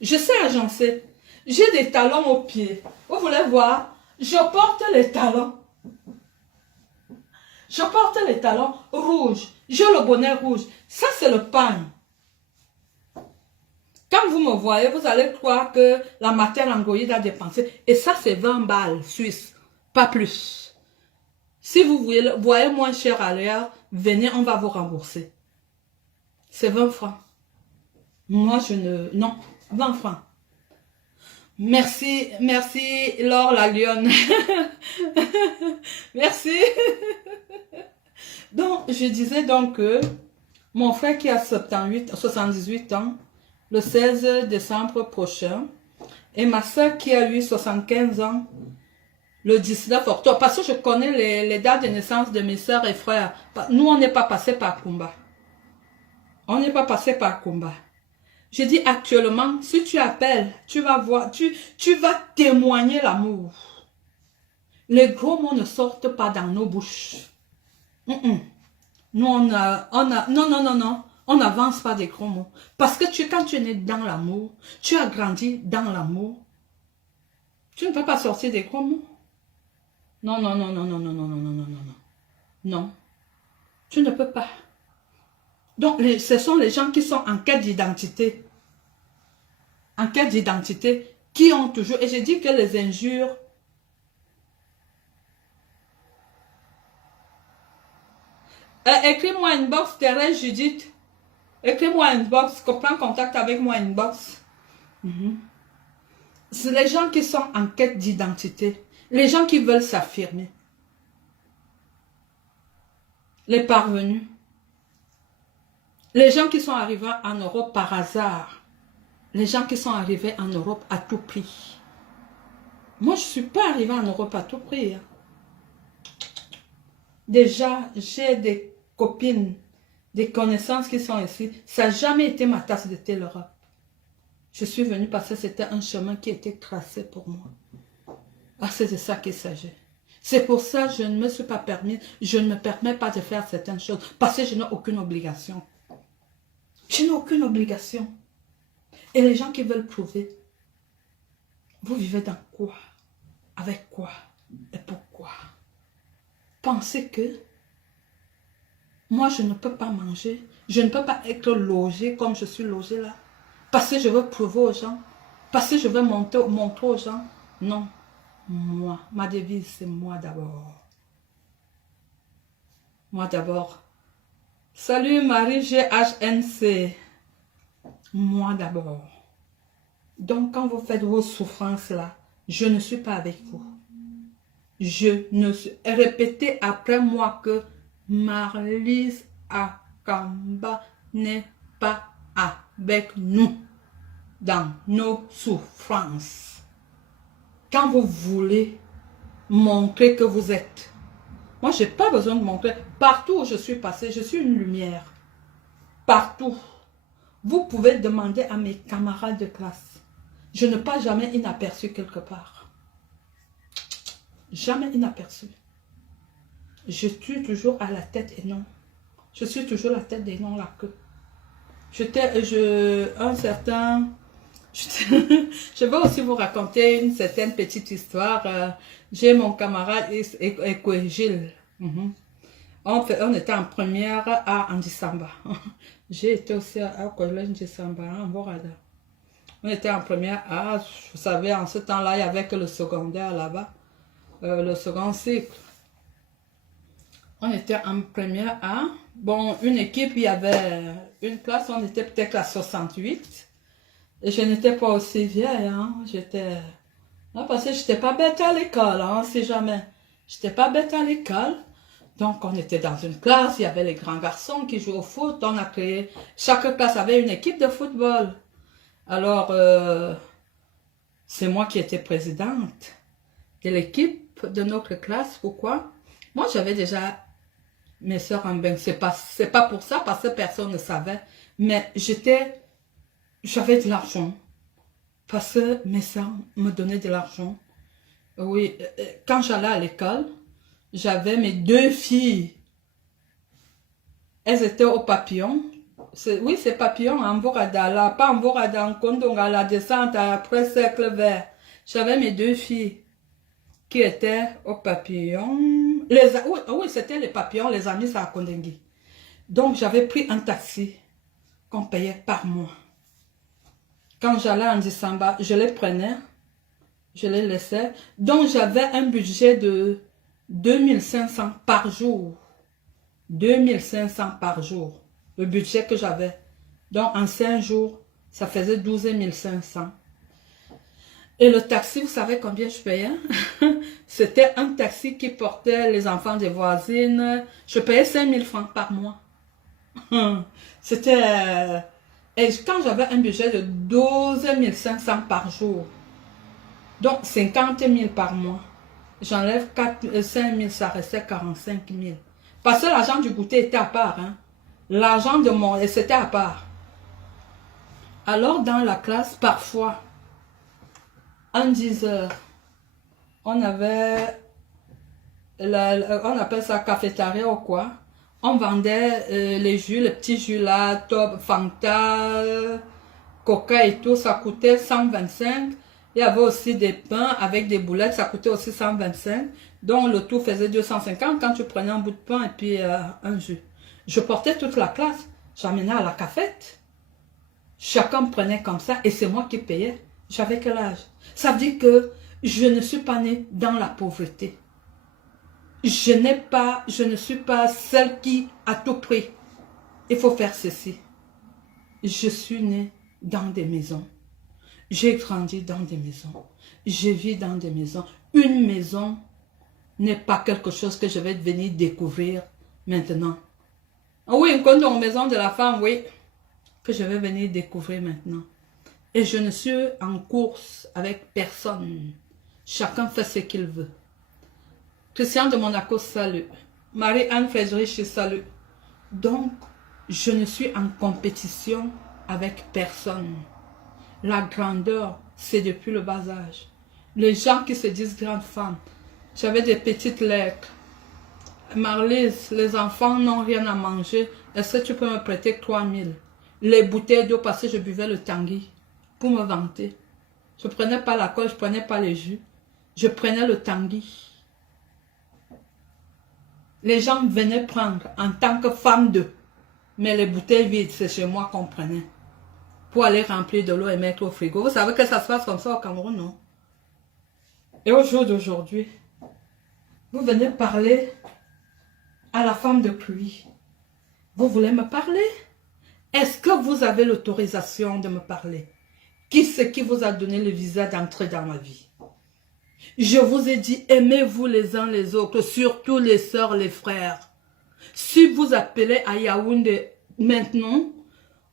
Je sais agencer. J'ai des talons aux pieds. Vous voulez voir? Je porte les talons. Je porte les talons rouges. J'ai le bonnet rouge. Ça, c'est le pagne. Quand vous me voyez, vous allez croire que la matière Android a dépensé. Et ça, c'est 20 balles suisses. Pas plus. Si vous voyez moins cher ailleurs, venez, on va vous rembourser. C'est 20 francs. Moi, je ne... Non, 20 francs. Merci, merci, Laure la lionne. Merci. Donc, je disais donc que mon frère qui a 78 ans, le 16 décembre prochain, et ma soeur qui a eu 75 ans, le 19 octobre, parce que je connais les dates de naissance de mes soeurs et frères. Nous, on n'est pas passé par Kumba. On n'est pas passé par Kumba. Je dis actuellement, si tu appelles, tu vas voir, tu vas témoigner l'amour. Les gros mots ne sortent pas dans nos bouches. Nous, non. On n'avance pas des gros mots. Parce que quand tu es né dans l'amour, tu as grandi dans l'amour, tu ne peux pas sortir des gros mots. Non. Non. Tu ne peux pas. Donc, ce sont les gens qui sont en quête d'identité. En quête d'identité, qui ont toujours... Et je dis que les injures... Écris-moi une box, Thérèse Judith. Écris-moi une box, prends contact avec moi une box. C'est les gens qui sont en quête d'identité. Les gens qui veulent s'affirmer. Les parvenus. Les gens qui sont arrivés en Europe par hasard. Les gens qui sont arrivés en Europe à tout prix. Moi, je ne suis pas arrivée en Europe à tout prix. Déjà, j'ai des copines, des connaissances qui sont ici. Ça n'a jamais été ma tasse de thé, l'Europe. Je suis venue parce que c'était un chemin qui était tracé pour moi. Ah, c'est de ça qu'il s'agit. C'est pour ça que je ne me suis pas permis, je ne me permets pas de faire certaines choses. Parce que je n'ai aucune obligation. Je n'ai aucune obligation. Et les gens qui veulent prouver, vous vivez dans quoi? Avec quoi? Et pourquoi? Pensez que moi, je ne peux pas manger, je ne peux pas être logé comme je suis logé là. Parce que je veux prouver aux gens, parce que je veux montrer aux gens. Non, moi, ma devise, c'est moi d'abord. Moi d'abord. Salut Marie GHNC. Moi d'abord. Donc, quand vous faites vos souffrances là, je ne suis pas avec vous. Je ne suis... Répétez après moi que Marlise Akamba n'est pas avec nous dans nos souffrances. quand vous voulez montrer que vous êtes. Moi, je n'ai pas besoin de montrer. Partout où je suis passée, je suis une lumière. Partout. Vous pouvez demander à mes camarades de classe. Je ne passe jamais inaperçu quelque part. Jamais inaperçu. Je suis toujours à la tête et non. Je suis toujours la tête et non la queue. Je vais aussi vous raconter une certaine petite histoire. J'ai mon camarade Gilles. On était en première à Andisamba. J'ai été aussi au collège Andisamba, en Borada. On était en première A. Vous savez, en ce temps-là, il n'y avait que le secondaire là-bas. Le second cycle. On était en première A. Bon, une équipe, il y avait une classe, on était peut-être à 68. Et je n'étais pas aussi vieille, hein. Parce que je n'étais pas bête à l'école, hein, si jamais. Je n'étais pas bête à l'école. Donc, on était dans une classe, il y avait les grands garçons qui jouaient au foot. On a créé, chaque classe avait une équipe de football. Alors, c'est moi qui étais présidente de l'équipe de notre classe. Pourquoi? Moi, j'avais déjà mes soeurs en bain. C'est pas pour ça, parce que personne ne savait. Mais j'avais de l'argent. Parce que mes soeurs me donnaient de l'argent. Oui, quand j'allais à l'école, j'avais mes 2 filles. Elles étaient au papillon. Oui, c'est papillon, en Borada, là, pas en Borada, en Kondonga, la descente après cercle vert. J'avais mes 2 filles qui étaient au papillon. Oui, c'était les papillons, les amis, c'est à Kondengui. Donc, j'avais pris un taxi qu'on payait par mois. Quand j'allais en décembre, je les prenais, je les laissais. Donc, j'avais un budget de 2500 par jour. 2500 par jour. Le budget que j'avais. Donc, en 5 jours, ça faisait 12 500. Et le taxi, vous savez combien je payais? C'était un taxi qui portait les enfants des voisines. Je payais 5000 francs par mois. C'était... Et quand j'avais un budget de 12 500 par jour, donc 50 000 par mois, j'enlève 5 000, ça restait 45 000. Parce que l'argent du goûter était à part. Hein. L'argent de mon... c'était à part. Alors, dans la classe, parfois, en 10 heures, on avait, on appelle ça cafétéria ou quoi. On vendait les jus, les petits jus là, Top, Fanta, Coca et tout, ça coûtait 125. Il y avait aussi des pains avec des boulettes, ça coûtait aussi 125. Donc le tout faisait 250 quand tu prenais un bout de pain et puis un jus. Je portais toute la classe, j'amenais à la cafette. Chacun me prenait comme ça et c'est moi qui payais. J'avais quel âge? Ça veut dire que je ne suis pas née dans la pauvreté. Je ne suis pas celle qui, à tout prix, il faut faire ceci. Je suis née dans des maisons. J'ai grandi dans des maisons. Je vis dans des maisons. Une maison n'est pas quelque chose que je vais venir découvrir maintenant. Oui, une maison de la femme, oui, que je vais venir découvrir maintenant. Et je ne suis en course avec personne. Chacun fait ce qu'il veut. Christian de Monaco, salut. Marie-Anne Frédéric, salut. Donc, je ne suis en compétition avec personne. La grandeur, c'est depuis le bas âge. Les gens qui se disent grandes femmes. J'avais des petites lettres. Marlise, les enfants n'ont rien à manger. Est-ce que tu peux me prêter 3000? Les bouteilles d'eau, parce que je buvais le tanguy pour me vanter. Je ne prenais pas la colle, je ne prenais pas les jus. Je prenais le tanguy. Les gens venaient prendre en tant que femme d'eux. Mais les bouteilles vides, c'est chez moi qu'on prenait. Pour aller remplir de l'eau et mettre au frigo. Vous savez que ça se passe comme ça au Cameroun, non? Et au jour d'aujourd'hui, vous venez parler à la femme de pluie. Vous voulez me parler? Est-ce que vous avez l'autorisation de me parler? Qui c'est qui vous a donné le visa d'entrer dans ma vie? Je vous ai dit, aimez-vous les uns les autres, surtout les sœurs, les frères. Si vous appelez à Yaoundé maintenant,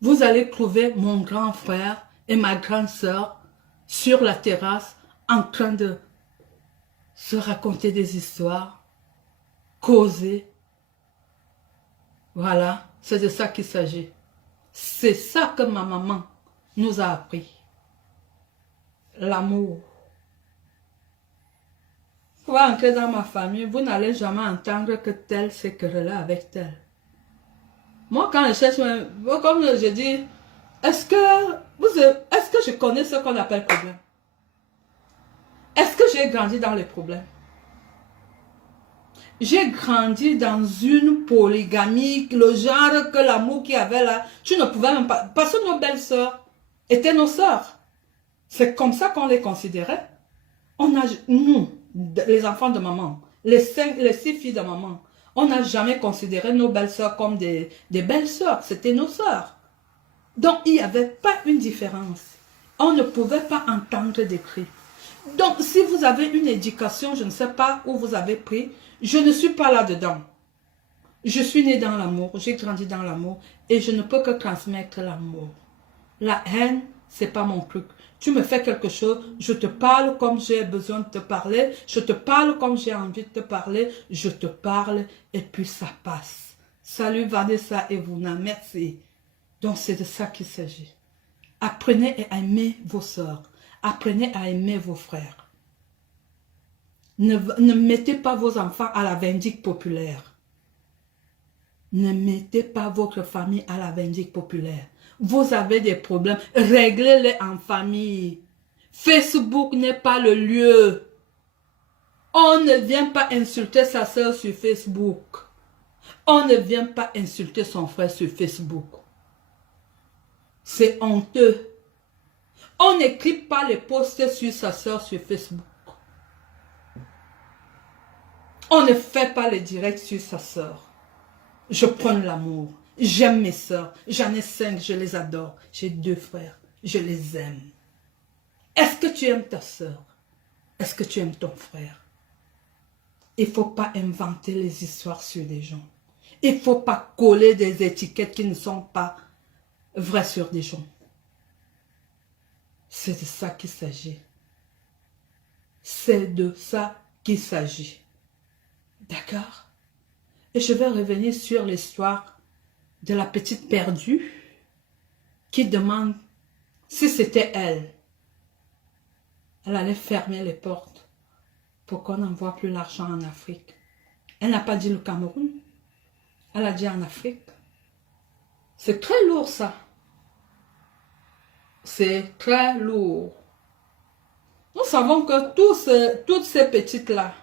vous allez trouver mon grand frère et ma grande sœur sur la terrasse en train de se raconter des histoires, causer. Voilà, c'est de ça qu'il s'agit. C'est ça que ma maman nous a appris. L'amour. Vous pouvez entrer dans ma famille, vous n'allez jamais entendre que tel s'est querellé avec tel. Moi, quand je cherche, comme je dis, est-ce que je connais ce qu'on appelle problème? Est-ce que j'ai grandi dans les problèmes? J'ai grandi dans une polygamie, le genre que l'amour qu'il y avait là, tu ne pouvais même pas, parce que nos belles sœurs étaient nos sœurs. C'est comme ça qu'on les considérait. Nous, les enfants de maman, les 6 filles de maman, on n'a jamais considéré nos belles sœurs comme des belles sœurs. C'était nos sœurs. Donc, il n'y avait pas une différence. On ne pouvait pas entendre des cris. Donc, si vous avez une éducation, je ne sais pas où vous avez pris, je ne suis pas là-dedans. Je suis née dans l'amour, j'ai grandi dans l'amour et je ne peux que transmettre l'amour. La haine, c'est pas mon truc. Tu me fais quelque chose, je te parle comme j'ai besoin de te parler, je te parle comme j'ai envie de te parler, je te parle et puis ça passe. Salut Vanessa et Vuna, merci. Donc c'est de ça qu'il s'agit. Apprenez à aimer vos sœurs, apprenez à aimer vos frères. Ne mettez pas vos enfants à la vindicte populaire. Ne mettez pas votre famille à la vindicte populaire. Vous avez des problèmes, réglez-les en famille. Facebook n'est pas le lieu. On ne vient pas insulter sa soeur sur Facebook. On ne vient pas insulter son frère sur Facebook. C'est honteux. On n'écrit pas les posts sur sa soeur sur Facebook. On ne fait pas les directs sur sa soeur. Je prends l'amour. J'aime mes soeurs. J'en ai 5, je les adore. J'ai 2 frères. Je les aime. Est-ce que tu aimes ta soeur? Est-ce que tu aimes ton frère? Il ne faut pas inventer les histoires sur des gens. Il ne faut pas coller des étiquettes qui ne sont pas vraies sur des gens. C'est de ça qu'il s'agit. C'est de ça qu'il s'agit. D'accord? Et je vais revenir sur l'histoire de la petite perdue qui demande si c'était elle. Elle allait fermer les portes pour qu'on n'envoie plus l'argent en Afrique. Elle n'a pas dit le Cameroun. Elle a dit en Afrique. C'est très lourd ça. C'est très lourd. Nous savons que toutes ces petites-là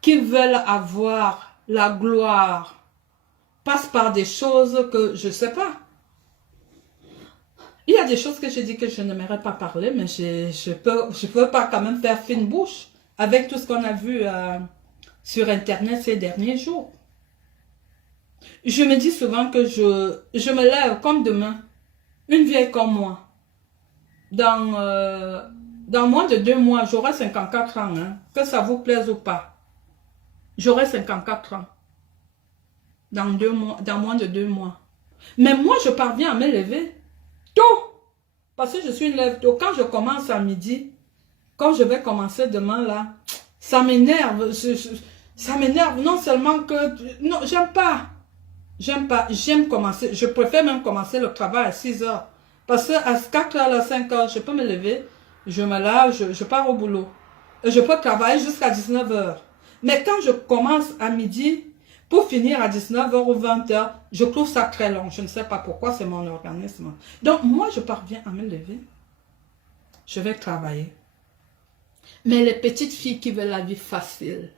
qui veulent avoir la gloire passent par des choses que je ne sais pas. Il y a des choses que je dis que je n'aimerais pas parler, mais je peux pas quand même faire fine bouche avec tout ce qu'on a vu sur Internet ces derniers jours. Je me dis souvent que je me lève comme demain, une vieille comme moi. Dans moins de 2 mois, j'aurai 54 ans, hein, que ça vous plaise ou pas. J'aurai 54 ans. Dans moins de 2 mois. Mais moi, je parviens à me lever tôt. Parce que je suis une lève tôt. Quand je commence à midi, quand je vais commencer demain là, ça m'énerve. Ça m'énerve non seulement que... Non, j'aime pas. J'aime pas. J'aime commencer. Je préfère même commencer le travail à 6 heures. Parce qu'à 4 heures, à 5 heures, je peux me lever. Je me lave, je pars au boulot. Et je peux travailler jusqu'à 19 heures. Mais quand je commence à midi, pour finir à 19 heures ou 20 heures, je trouve ça très long. Je ne sais pas pourquoi, c'est mon organisme. Donc, moi, je parviens à me lever. Je vais travailler. Mais les petites filles qui veulent la vie facile.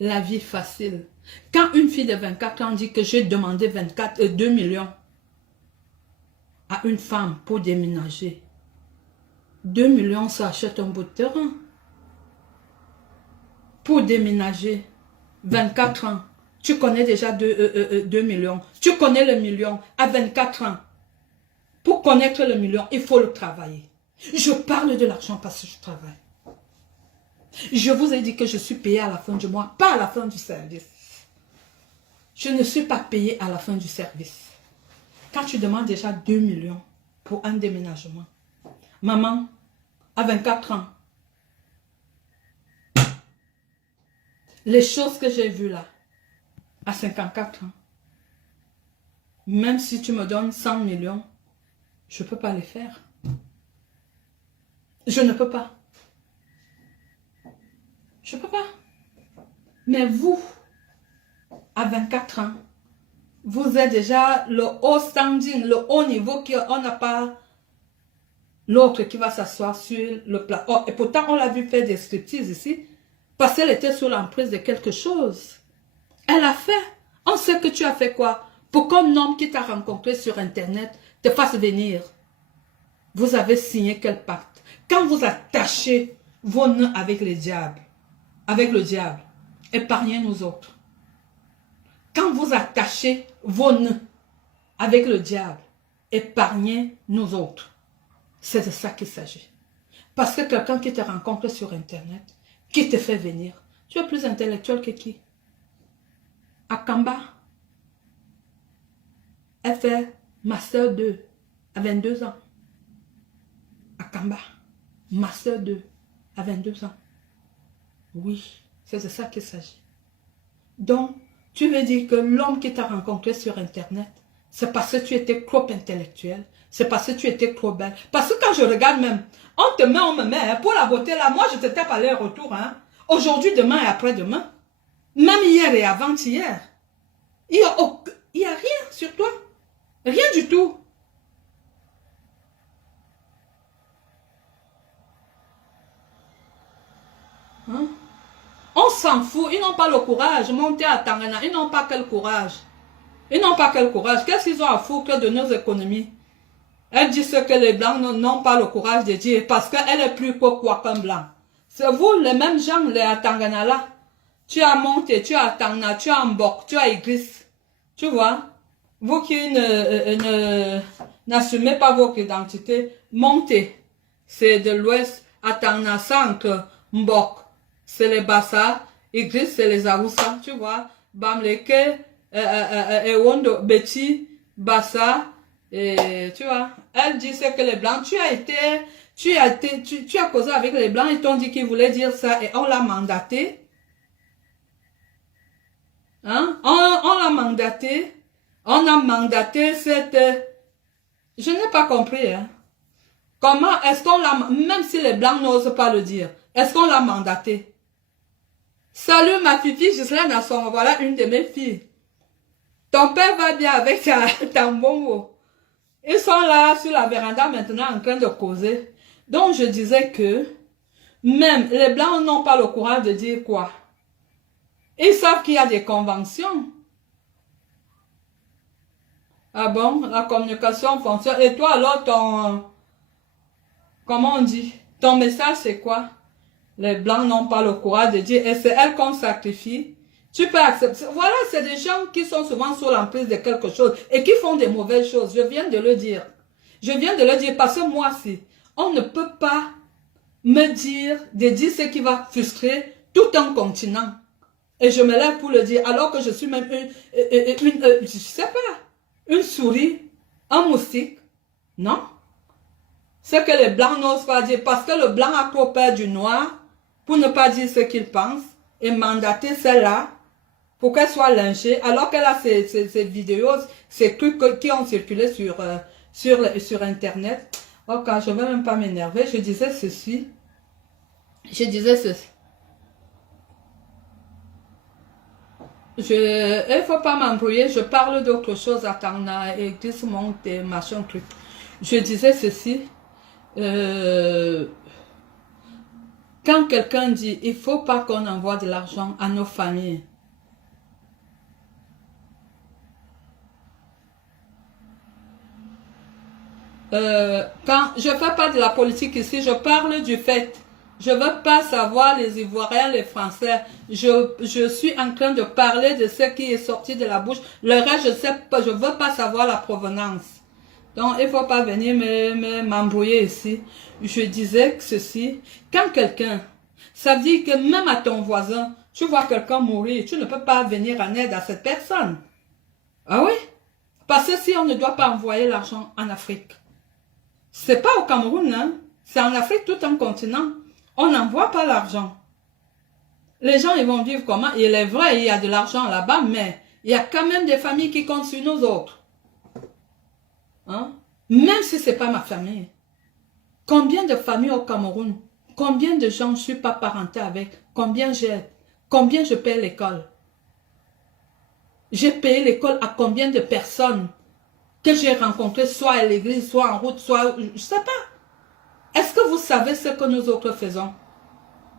La vie facile. Quand une fille de 24 ans dit que j'ai demandé 2 millions à une femme pour déménager, 2 millions, ça achète un bout de terrain. Pour déménager, 24 ans, tu connais déjà 2 millions. Tu connais le million à 24 ans. Pour connaître le million, il faut le travailler. Je parle de l'argent parce que je travaille. Je vous ai dit que je suis payée à la fin du mois, pas à la fin du service. Je ne suis pas payée à la fin du service. Quand tu demandes déjà 2 millions pour un déménagement, maman, à 24 ans, Les choses que j'ai vues là, à 54 ans, même si tu me donnes 100 millions, je ne peux pas les faire. Je ne peux pas. Je ne peux pas. Mais vous, à 24 ans, vous êtes déjà le haut standing, le haut niveau qu'on n'a pas l'autre qui va s'asseoir sur le plat. Oh, et pourtant, on l'a vu faire des striptease ici, parce qu'elle était sous l'emprise de quelque chose. Elle a fait. On sait que tu as fait quoi? Pour qu'un homme qui t'a rencontré sur Internet te fasse venir. Vous avez signé quel pacte? Quand vous attachez vos nœuds avec le diable, épargnez nous autres. Quand vous attachez vos nœuds avec le diable, épargnez nous autres. C'est de ça qu'il s'agit. Parce que quelqu'un qui te rencontre sur Internet, qui te fait venir, tu es plus intellectuel que qui? Akamba, elle fait Master 2 à 22 ans. Akamba, Master 2 à 22 ans. Oui, c'est de ça qu'il s'agit. Donc, tu veux dire que l'homme qui t'a rencontré sur Internet, c'est parce que tu étais trop intellectuel, c'est parce que tu étais trop belle. Parce que quand je regarde même, on me met, hein, pour la beauté là, moi je te tape aller-retour, hein. Aujourd'hui, demain et après-demain. Même hier et avant-hier. Il n'y a rien sur toi. Rien du tout. Hein? On s'en fout. Ils n'ont pas le courage. Monter à Tangana, ils n'ont pas quel courage. Ils n'ont pas quel courage. Qu'est-ce qu'ils ont à foutre de nos économies? Elle dit ce que les Blancs n'ont pas le courage de dire parce qu'elle est plus quoi qu'un Blanc. C'est vous, les mêmes gens, les Atangana là. Tu as Monté, tu as Tangana, tu as Mbok, tu as Igris. Tu vois? Vous qui n'assumez pas votre identité, Monté, c'est de l'ouest, Atangana, centre, Mbok, c'est les Bassa, Igris, c'est les Aroussa, tu vois? Bamleke, Ewondo, Beti, Bassa, et tu vois? Elle dit c'est que les Blancs, tu as causé avec les Blancs, ils t'ont dit qu'ils voulaient dire ça et on l'a mandaté. Hein? On l'a mandaté. On a mandaté cette... Je n'ai pas compris. Hein? Comment est-ce qu'on l'a... Même si les Blancs n'osent pas le dire, est-ce qu'on l'a mandaté? Salut ma fifi Gislaine Nasson, voilà une de mes filles. Ton père va bien avec ta bongo. Ils sont là sur la véranda maintenant en train de causer. Donc je disais que même les Blancs n'ont pas le courage de dire quoi. Ils savent qu'il y a des conventions. Ah bon, la communication fonctionne. Et toi alors comment on dit? Ton message c'est quoi? Les Blancs n'ont pas le courage de dire et c'est elle qu'on sacrifie. Tu peux accepter. Voilà, c'est des gens qui sont souvent sous l'emprise de quelque chose et qui font des mauvaises choses. Je viens de le dire. Je viens de le dire parce que moi, si on ne peut pas me dire ce qui va frustrer tout un continent. Et je me lève pour le dire alors que je suis même je sais pas, une souris, un moustique. Non. C'est que les Blancs n'osent pas dire parce que le Blanc a trop peur du noir pour ne pas dire ce qu'il pense et mandater celle-là pour qu'elle soit lynchée, alors qu'elle a ces vidéos, ces trucs qui ont circulé sur Internet. Ok, je ne vais même pas m'énerver. Je disais ceci. Il ne faut pas m'embrouiller. Je parle d'autre chose. Attends, et monte et machin truc. Je disais ceci. Quand quelqu'un dit, il ne faut pas qu'on envoie de l'argent à nos familles. Quand je ne fais pas de la politique ici, je parle du fait. Je ne veux pas savoir les Ivoiriens, les Français. Je suis en train de parler de ce qui est sorti de la bouche. Le reste, je ne veux pas savoir la provenance. Donc, il ne faut pas venir m'embrouiller ici. Je disais que ceci, quand quelqu'un, ça veut dire que même à ton voisin, tu vois quelqu'un mourir, tu ne peux pas venir en aide à cette personne. Ah oui? Parce que si on ne doit pas envoyer l'argent en Afrique, c'est pas au Cameroun, hein? C'est en Afrique tout un continent. On n'envoie pas l'argent. Les gens, ils vont vivre comment? Il est vrai, il y a de l'argent là-bas, mais il y a quand même des familles qui comptent sur nous autres. Hein? Même si ce n'est pas ma famille. Combien de familles au Cameroun? Combien de gens je ne suis pas parenté avec? Combien j'aide? Combien je paye l'école? J'ai payé l'école à combien de personnes que j'ai rencontrées, soit à l'église, soit en route, soit... Je ne sais pas. Est-ce que vous savez ce que nous autres faisons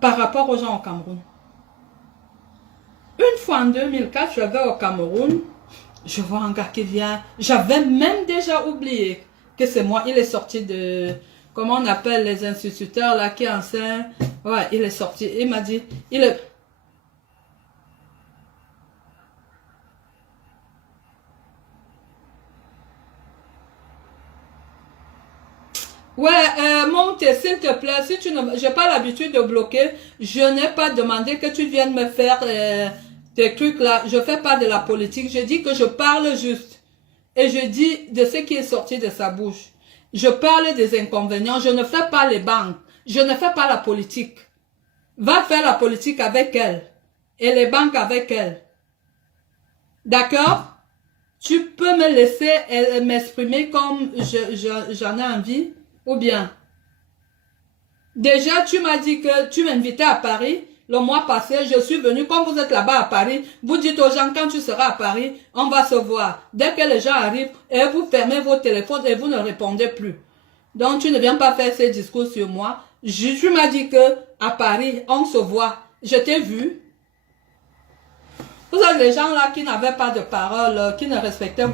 par rapport aux gens au Cameroun? Une fois en 2004, je vais au Cameroun, je vois un gars qui vient. J'avais même déjà oublié que c'est moi. Il est sorti de... Comment on appelle les instituteurs là qui enseignent? Ouais, il est sorti. Il m'a dit... Ouais, monte, s'il te plaît. Si tu ne... J'ai pas l'habitude de bloquer. Je n'ai pas demandé que tu viennes me faire tes trucs là. Je fais pas de la politique. Je dis que je parle juste. Et je dis de ce qui est sorti de sa bouche. Je parle des inconvénients. Je ne fais pas les banques. Je ne fais pas la politique. Va faire la politique avec elle. Et les banques avec elle. D'accord? Tu peux me laisser m'exprimer comme j'en ai envie? Ou bien? Déjà, tu m'as dit que tu m'invitais à Paris. Le mois passé, je suis venu. Comme vous êtes là-bas à Paris, vous dites aux gens, quand tu seras à Paris, on va se voir. Dès que les gens arrivent, et vous fermez vos téléphones et vous ne répondez plus. Donc, tu ne viens pas faire ces discours sur moi. Tu m'as dit que à Paris, on se voit. Je t'ai vu. Vous êtes les gens là qui n'avaient pas de parole, qui ne respectaient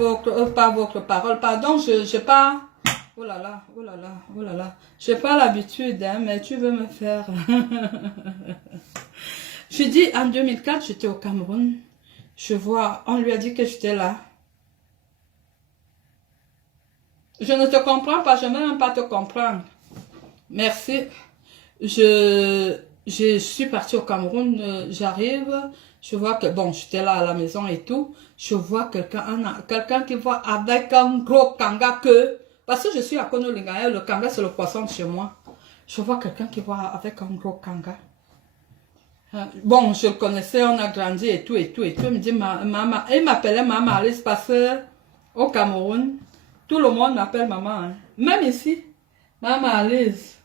pas votre parole. Pardon, je n'ai pas... Oh là là, oh là là, oh là là. Je n'ai pas l'habitude, hein, mais tu veux me faire... Je dis, en 2004, j'étais au Cameroun. Je vois, on lui a dit que j'étais là. Je ne te comprends pas, je ne veux même pas te comprendre. Merci. Je suis partie au Cameroun, j'arrive, je vois que, bon, j'étais là à la maison et tout, je vois quelqu'un qui voit avec un gros kanga que, parce que je suis à Konolingaïa, le kanga c'est le poisson de chez moi. Je vois quelqu'un qui voit avec un gros kanga. Bon, je le connaissais, on a grandi et tout, et tout, et tout. Il me dit, maman, il m'appelait maman Alice parce que au Cameroun, tout le monde m'appelle maman. Hein. Même ici, maman Alice.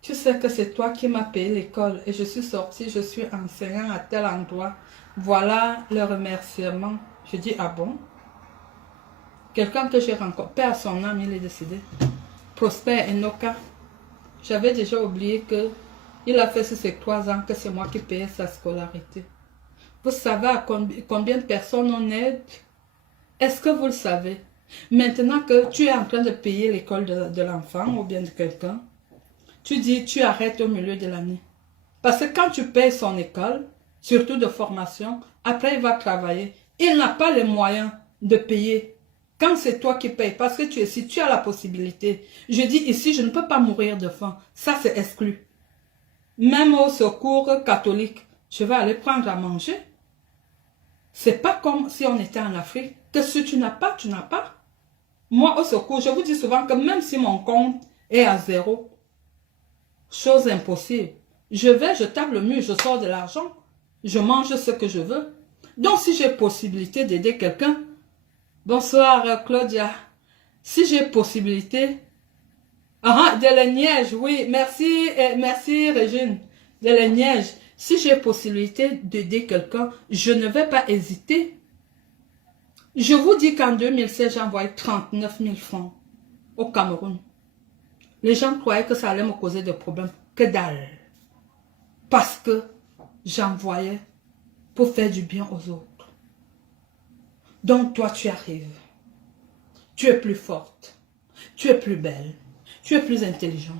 Tu sais que c'est toi qui m'as payé l'école et je suis sortie, je suis enseignant à tel endroit. Voilà le remerciement. Je dis, ah bon? Quelqu'un que j'ai rencontré, père son âme, il est décédé. Prosper Enoka. J'avais déjà oublié que il a fait sur ses 3 ans que c'est moi qui payais sa scolarité. Vous savez à combien de personnes on aide? Est-ce que vous le savez? Maintenant que tu es en train de payer l'école de l'enfant ou bien de quelqu'un, tu dis, tu arrêtes au milieu de l'année. Parce que quand tu payes son école, surtout de formation, après il va travailler. Il n'a pas les moyens de payer. Quand c'est toi qui payes, parce que tu es ici, tu as la possibilité. Je dis ici, je ne peux pas mourir de faim. Ça, c'est exclu. Même au secours catholique, je vais aller prendre à manger. C'est pas comme si on était en Afrique, que si tu n'as pas, tu n'as pas. Moi, au secours, je vous dis souvent que même si mon compte est à 0, chose impossible. Je vais, je tape le mur, je sors de l'argent. Je mange ce que je veux. Donc, si j'ai possibilité d'aider quelqu'un, bonsoir Claudia. Si j'ai possibilité, de la neige, oui, merci, merci Régine, de la neige. Si j'ai possibilité d'aider quelqu'un, je ne vais pas hésiter. Je vous dis qu'en 2016, j'ai envoyé 39 000 francs au Cameroun. Les gens croyaient que ça allait me causer des problèmes. Que dalle. Parce que j'envoyais pour faire du bien aux autres. Donc toi, tu arrives. Tu es plus forte. Tu es plus belle. Tu es plus intelligente.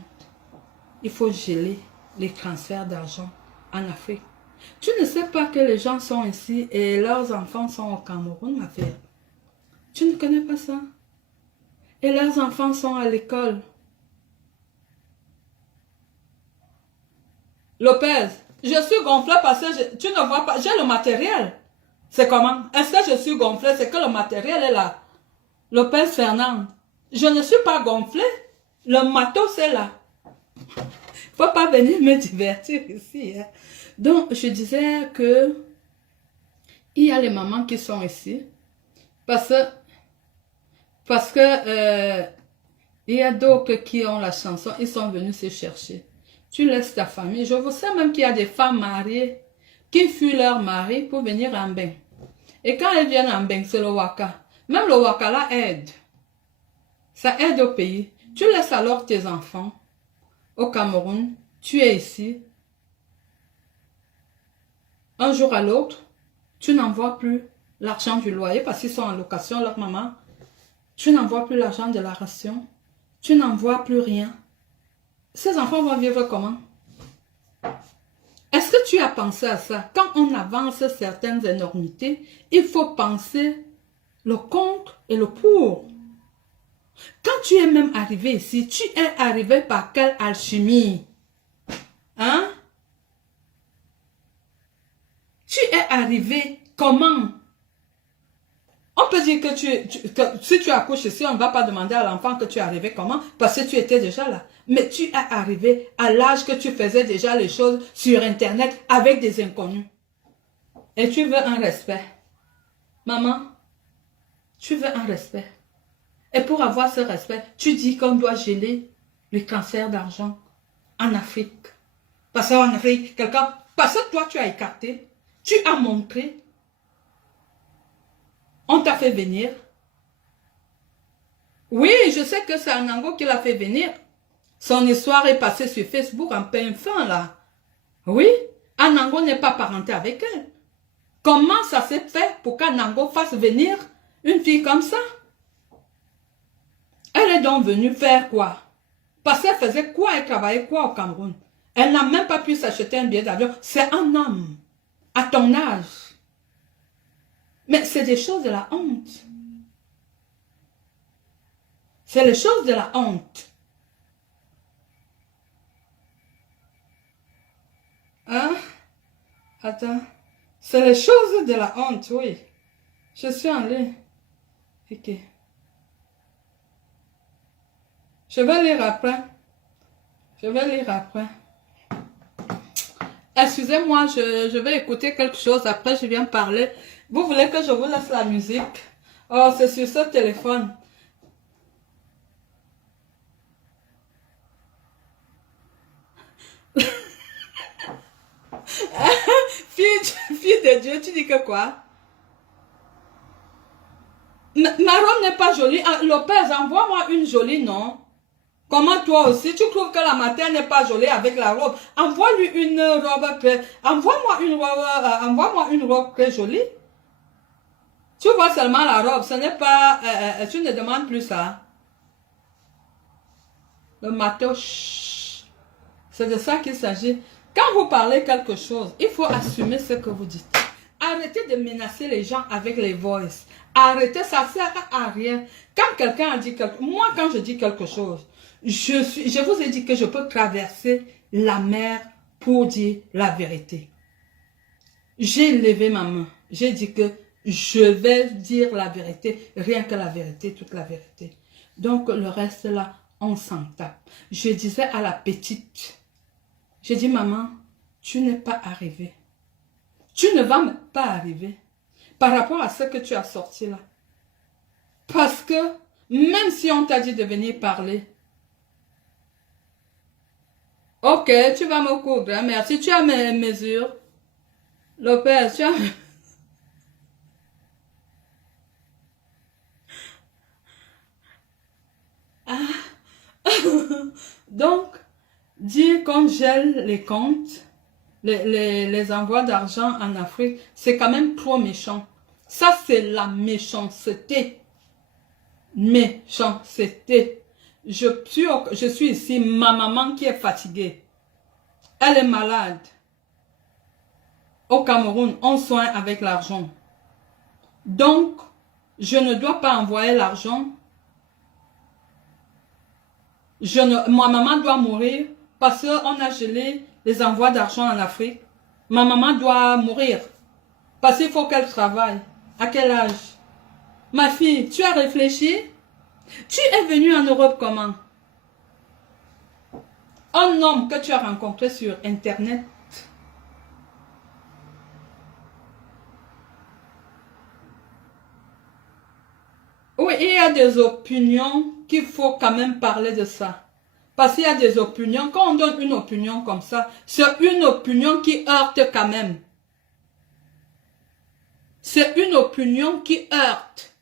Il faut geler les transferts d'argent en Afrique. Tu ne sais pas que les gens sont ici et leurs enfants sont au Cameroun, ma fille. Tu ne connais pas ça? Et leurs enfants sont à l'école. Lopez, je suis gonflée parce que tu ne vois pas, j'ai le matériel. C'est comment? Est-ce que je suis gonflée? C'est que le matériel est là. Lopez Fernand, je ne suis pas gonflée. Le matos est là. Il faut pas venir me divertir ici. Hein. Donc, je disais que il y a les mamans qui sont ici parce que il y a d'autres qui ont la chanson, ils sont venus se chercher. Tu laisses ta famille. Je vous sais même qu'il y a des femmes mariées qui fuient leur mari pour venir en bain. Et quand elles viennent en bain, c'est le waka. Même le waka là aide. Ça aide au pays. Tu laisses alors tes enfants au Cameroun. Tu es ici. Un jour à l'autre, tu n'envoies plus l'argent du loyer parce qu'ils sont en location, leur maman. Tu n'envoies plus l'argent de la ration. Tu n'envoies plus rien. Ces enfants vont vivre comment? Est-ce que tu as pensé à ça? Quand on avance certaines énormités, il faut penser le contre et le pour. Quand tu es même arrivé ici, tu es arrivé par quelle alchimie? Hein? Tu es arrivé comment? On peut dire que si tu accouches ici, on ne va pas demander à l'enfant que tu es arrivé comment, parce que tu étais déjà là. Mais tu es arrivé à l'âge que tu faisais déjà les choses sur Internet avec des inconnus. Et tu veux un respect. Maman, tu veux un respect. Et pour avoir ce respect, tu dis qu'on doit geler le cancer d'argent en Afrique. Parce qu'en Afrique, parce que toi tu as écarté, tu as montré, on t'a fait venir. Oui, je sais que c'est Anango qui l'a fait venir. Son histoire est passée sur Facebook en plein fin là. Oui, Anango n'est pas parenté avec elle. Comment ça s'est fait pour qu'Anango fasse venir une fille comme ça? Elle est donc venue faire quoi? Parce qu'elle faisait quoi? Elle travaillait quoi au Cameroun? Elle n'a même pas pu s'acheter un billet d'avion. C'est un homme, à ton âge. Mais c'est des choses de la honte. C'est les choses de la honte. Hein? Attends. C'est les choses de la honte, oui. Je suis en ligne. Ok. Je vais lire après. Je vais lire après. Excusez-moi, je vais écouter quelque chose. Après, je viens parler. Vous voulez que je vous laisse la musique? Oh, c'est sur ce téléphone. Fille de Dieu, tu dis que quoi? Ma robe n'est pas jolie. Lopez, envoie-moi une jolie, non? Comment toi aussi, tu trouves que la matin n'est pas jolie avec la robe? Envoie-lui une robe très... Envoie-moi une robe très jolie. Tu vois seulement la robe, ce n'est pas... tu ne demandes plus ça. Le matin, c'est de ça qu'il s'agit. Quand vous parlez quelque chose, il faut assumer ce que vous dites. Arrêtez de menacer les gens avec les voices. Arrêtez, ça ne sert à rien. Quand quelqu'un a dit quelque chose, moi quand je dis quelque chose, je vous ai dit que je peux traverser la mer pour dire la vérité. J'ai levé ma main. J'ai dit que je vais dire la vérité, rien que la vérité, toute la vérité. Donc le reste là, on s'en tape. Je disais à la petite, j'ai dit maman, tu n'es pas arrivée. Tu ne vas pas arriver par rapport à ce que tu as sorti là. Parce que même si on t'a dit de venir parler, ok, tu vas me coudre, hein, merci, tu as mes mesures. Lopez, tu as... Donc, dire qu'on gèle les comptes, les envois d'argent en Afrique, c'est quand même trop méchant. Ça, c'est la méchanceté. Méchanceté. Je suis ici, ma maman qui est fatiguée. Elle est malade. Au Cameroun, on soigne avec l'argent. Donc, je ne dois pas envoyer l'argent. Ma maman doit mourir parce qu'on a gelé les envois d'argent en Afrique. Ma maman doit mourir parce qu'il faut qu'elle travaille. À quel âge? Ma fille, tu as réfléchi? Tu es venue en Europe comment? Un homme que tu as rencontré sur Internet. Oui, il y a des opinions qu'il faut quand même parler de ça. Parce qu'il y a des opinions, quand on donne une opinion comme ça, c'est une opinion qui heurte quand même. C'est une opinion qui heurte.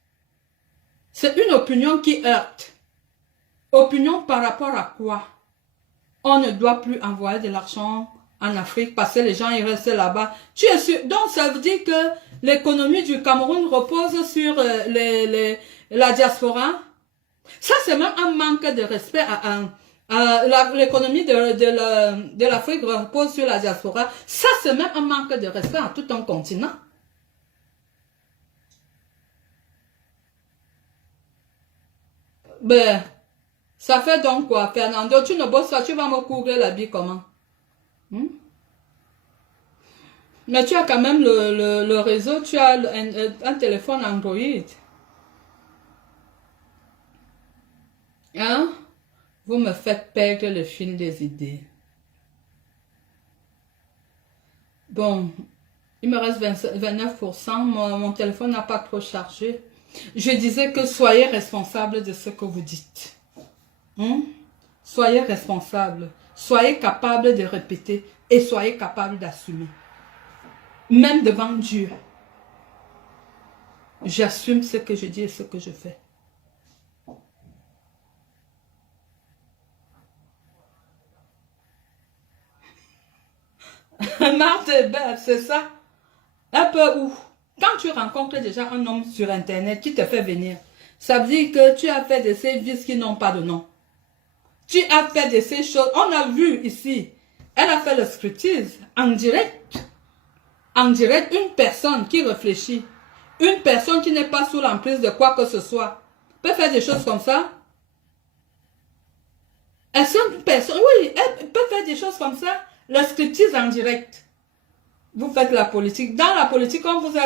C'est une opinion qui heurte. Opinion par rapport à quoi? On ne doit plus envoyer de l'argent en Afrique parce que les gens ils restent là-bas. Tu es sûr? Donc ça veut dire que l'économie du Cameroun repose sur la diaspora. Ça c'est même un manque de respect à l'économie de l'Afrique repose sur la diaspora. Ça c'est même un manque de respect à tout un continent. Ben, ça fait donc quoi, Fernando? Tu ne bosses pas, tu vas me couvrir la vie comment? Hmm? Mais tu as quand même le réseau, tu as un téléphone Android. Hein? Vous me faites perdre le fil des idées. Bon, il me reste 29%, mon téléphone n'a pas trop chargé. Je disais que soyez responsable de ce que vous dites. Hmm? Soyez responsable. Soyez capable de répéter et soyez capable d'assumer. Même devant Dieu. J'assume ce que je dis et ce que je fais. Marthe est belle, c'est ça? Un peu où? Quand tu rencontres déjà un homme sur Internet qui te fait venir, ça veut dire que tu as fait de ces vices qui n'ont pas de nom. Tu as fait de ces choses. On a vu ici, elle a fait le scriptise en direct. En direct, une personne qui réfléchit, une personne qui n'est pas sous l'emprise de quoi que ce soit, peut faire des choses comme ça. Est-ce qu'une personne, oui, elle peut faire des choses comme ça. Le scriptise en direct. Vous faites la politique. Dans la politique, on vous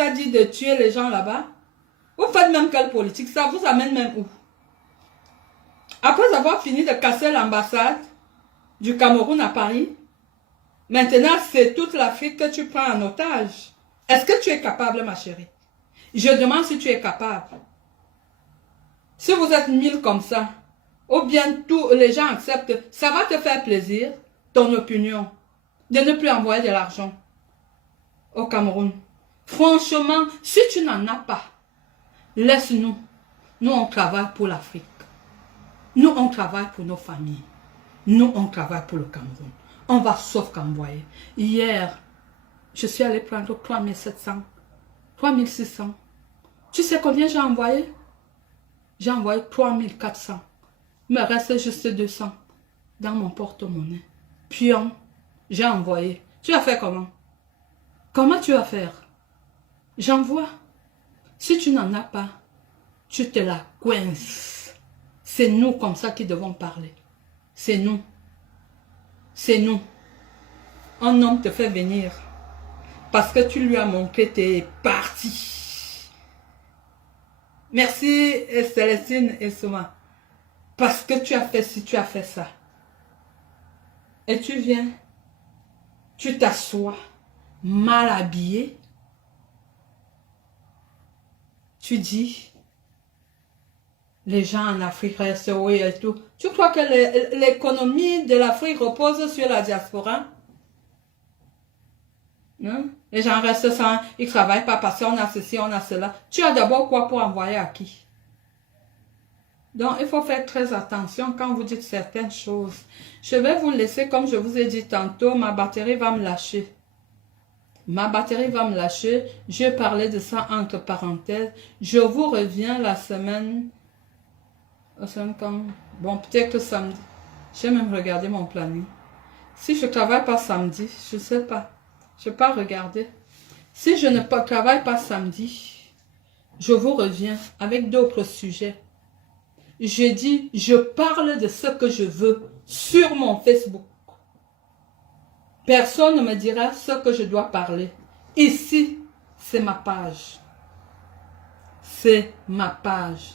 a dit de tuer les gens là-bas. Vous faites même quelle politique? Ça vous amène même où? Après avoir fini de casser l'ambassade du Cameroun à Paris, maintenant c'est toute l'Afrique que tu prends en otage. Est-ce que tu es capable, ma chérie? Je demande si tu es capable. Si vous êtes 1000 comme ça, ou bien tous les gens acceptent, ça va te faire plaisir, ton opinion, de ne plus envoyer de l'argent au Cameroun. Franchement, si tu n'en as pas, laisse-nous. Nous, on travaille pour l'Afrique. Nous, on travaille pour nos familles. Nous, on travaille pour le Cameroun. On va sauf qu'envoyer. Hier, je suis allée prendre 3700, 3600. Tu sais combien j'ai envoyé? J'ai envoyé 3400. Il me reste juste 200 dans mon porte-monnaie. Pion, j'ai envoyé. Tu as fait comment? Comment tu vas faire? J'envoie. Si tu n'en as pas, tu te la coinces. C'est nous comme ça qui devons parler. C'est nous. C'est nous. Un homme te fait venir parce que tu lui as montré tes parties. Merci Célestine et Souma. Parce que tu as fait ci, tu as fait ça. Et tu viens, tu t'assois, mal habillé. Tu dis, les gens en Afrique restent oui et tout. Tu crois que l'économie de l'Afrique repose sur la diaspora? Hein? Les gens restent sans, ils ne travaillent pas parce qu'on a ceci, on a cela. Tu as d'abord quoi pour envoyer à qui? Donc, il faut faire très attention quand vous dites certaines choses. Je vais vous laisser, comme je vous ai dit tantôt, ma batterie va me lâcher. Ma batterie va me lâcher. Je parlais de ça entre parenthèses. Je vous reviens la semaine... Bon, peut-être samedi. J'ai même regardé mon planning. Si je ne travaille pas samedi, je ne sais pas. Je n'ai pas regardé. Si je ne travaille pas samedi, je vous reviens avec d'autres sujets. Je dis, je parle de ce que je veux sur mon Facebook. Personne ne me dira ce que je dois parler. Ici, c'est ma page. C'est ma page.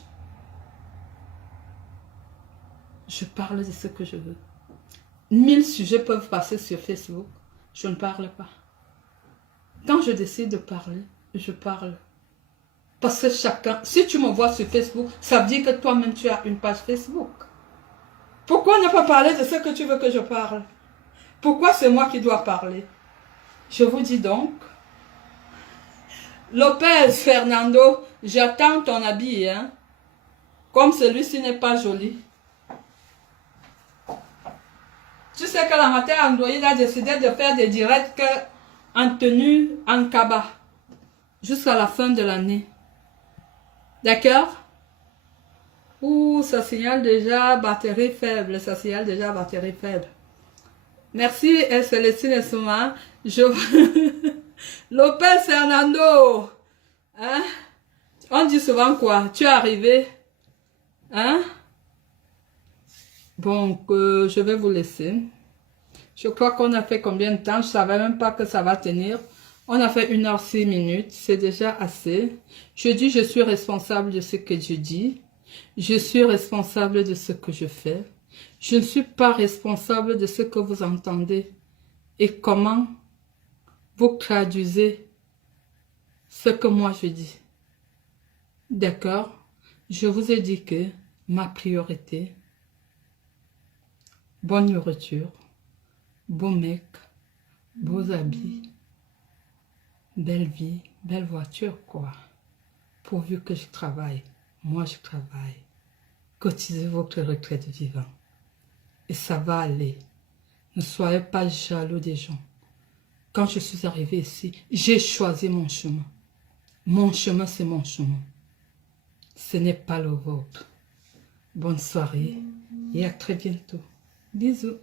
Je parle de ce que je veux. 1000 sujets peuvent passer sur Facebook. Je ne parle pas. Quand je décide de parler, je parle. Parce que chacun, si tu me vois sur Facebook, ça veut dire que toi-même tu as une page Facebook. Pourquoi ne pas parler de ce que tu veux que je parle? Pourquoi c'est moi qui dois parler? Je vous dis donc, Lopez Fernando, j'attends ton habit, hein? Comme celui-ci n'est pas joli. Tu sais que la matin, Android a décidé de faire des directs en tenue en kaba jusqu'à la fin de l'année. D'accord? Ouh, ça signale déjà batterie faible. Ça signale déjà batterie faible. Merci, Célestine Souma. Lopez Fernando. Hein? On dit souvent quoi? Tu es arrivé? Hein? Donc, je vais vous laisser. Je crois qu'on a fait combien de temps? Je ne savais même pas que ça va tenir. On a fait 1h06. C'est déjà assez. Je dis, je suis responsable de ce que je dis. Je suis responsable de ce que je fais. Je ne suis pas responsable de ce que vous entendez et comment vous traduisez ce que moi je dis. D'accord? Je vous ai dit que ma priorité, bonne nourriture, beau mec, beaux habits, belle vie, belle voiture, quoi. Pourvu que je travaille, moi je travaille. Cotisez votre retraite vivant. Et ça va aller. Ne soyez pas jaloux des gens. Quand je suis arrivée ici, j'ai choisi mon chemin. Mon chemin, c'est mon chemin. Ce n'est pas le vôtre. Bonne soirée et à très bientôt. Bisous.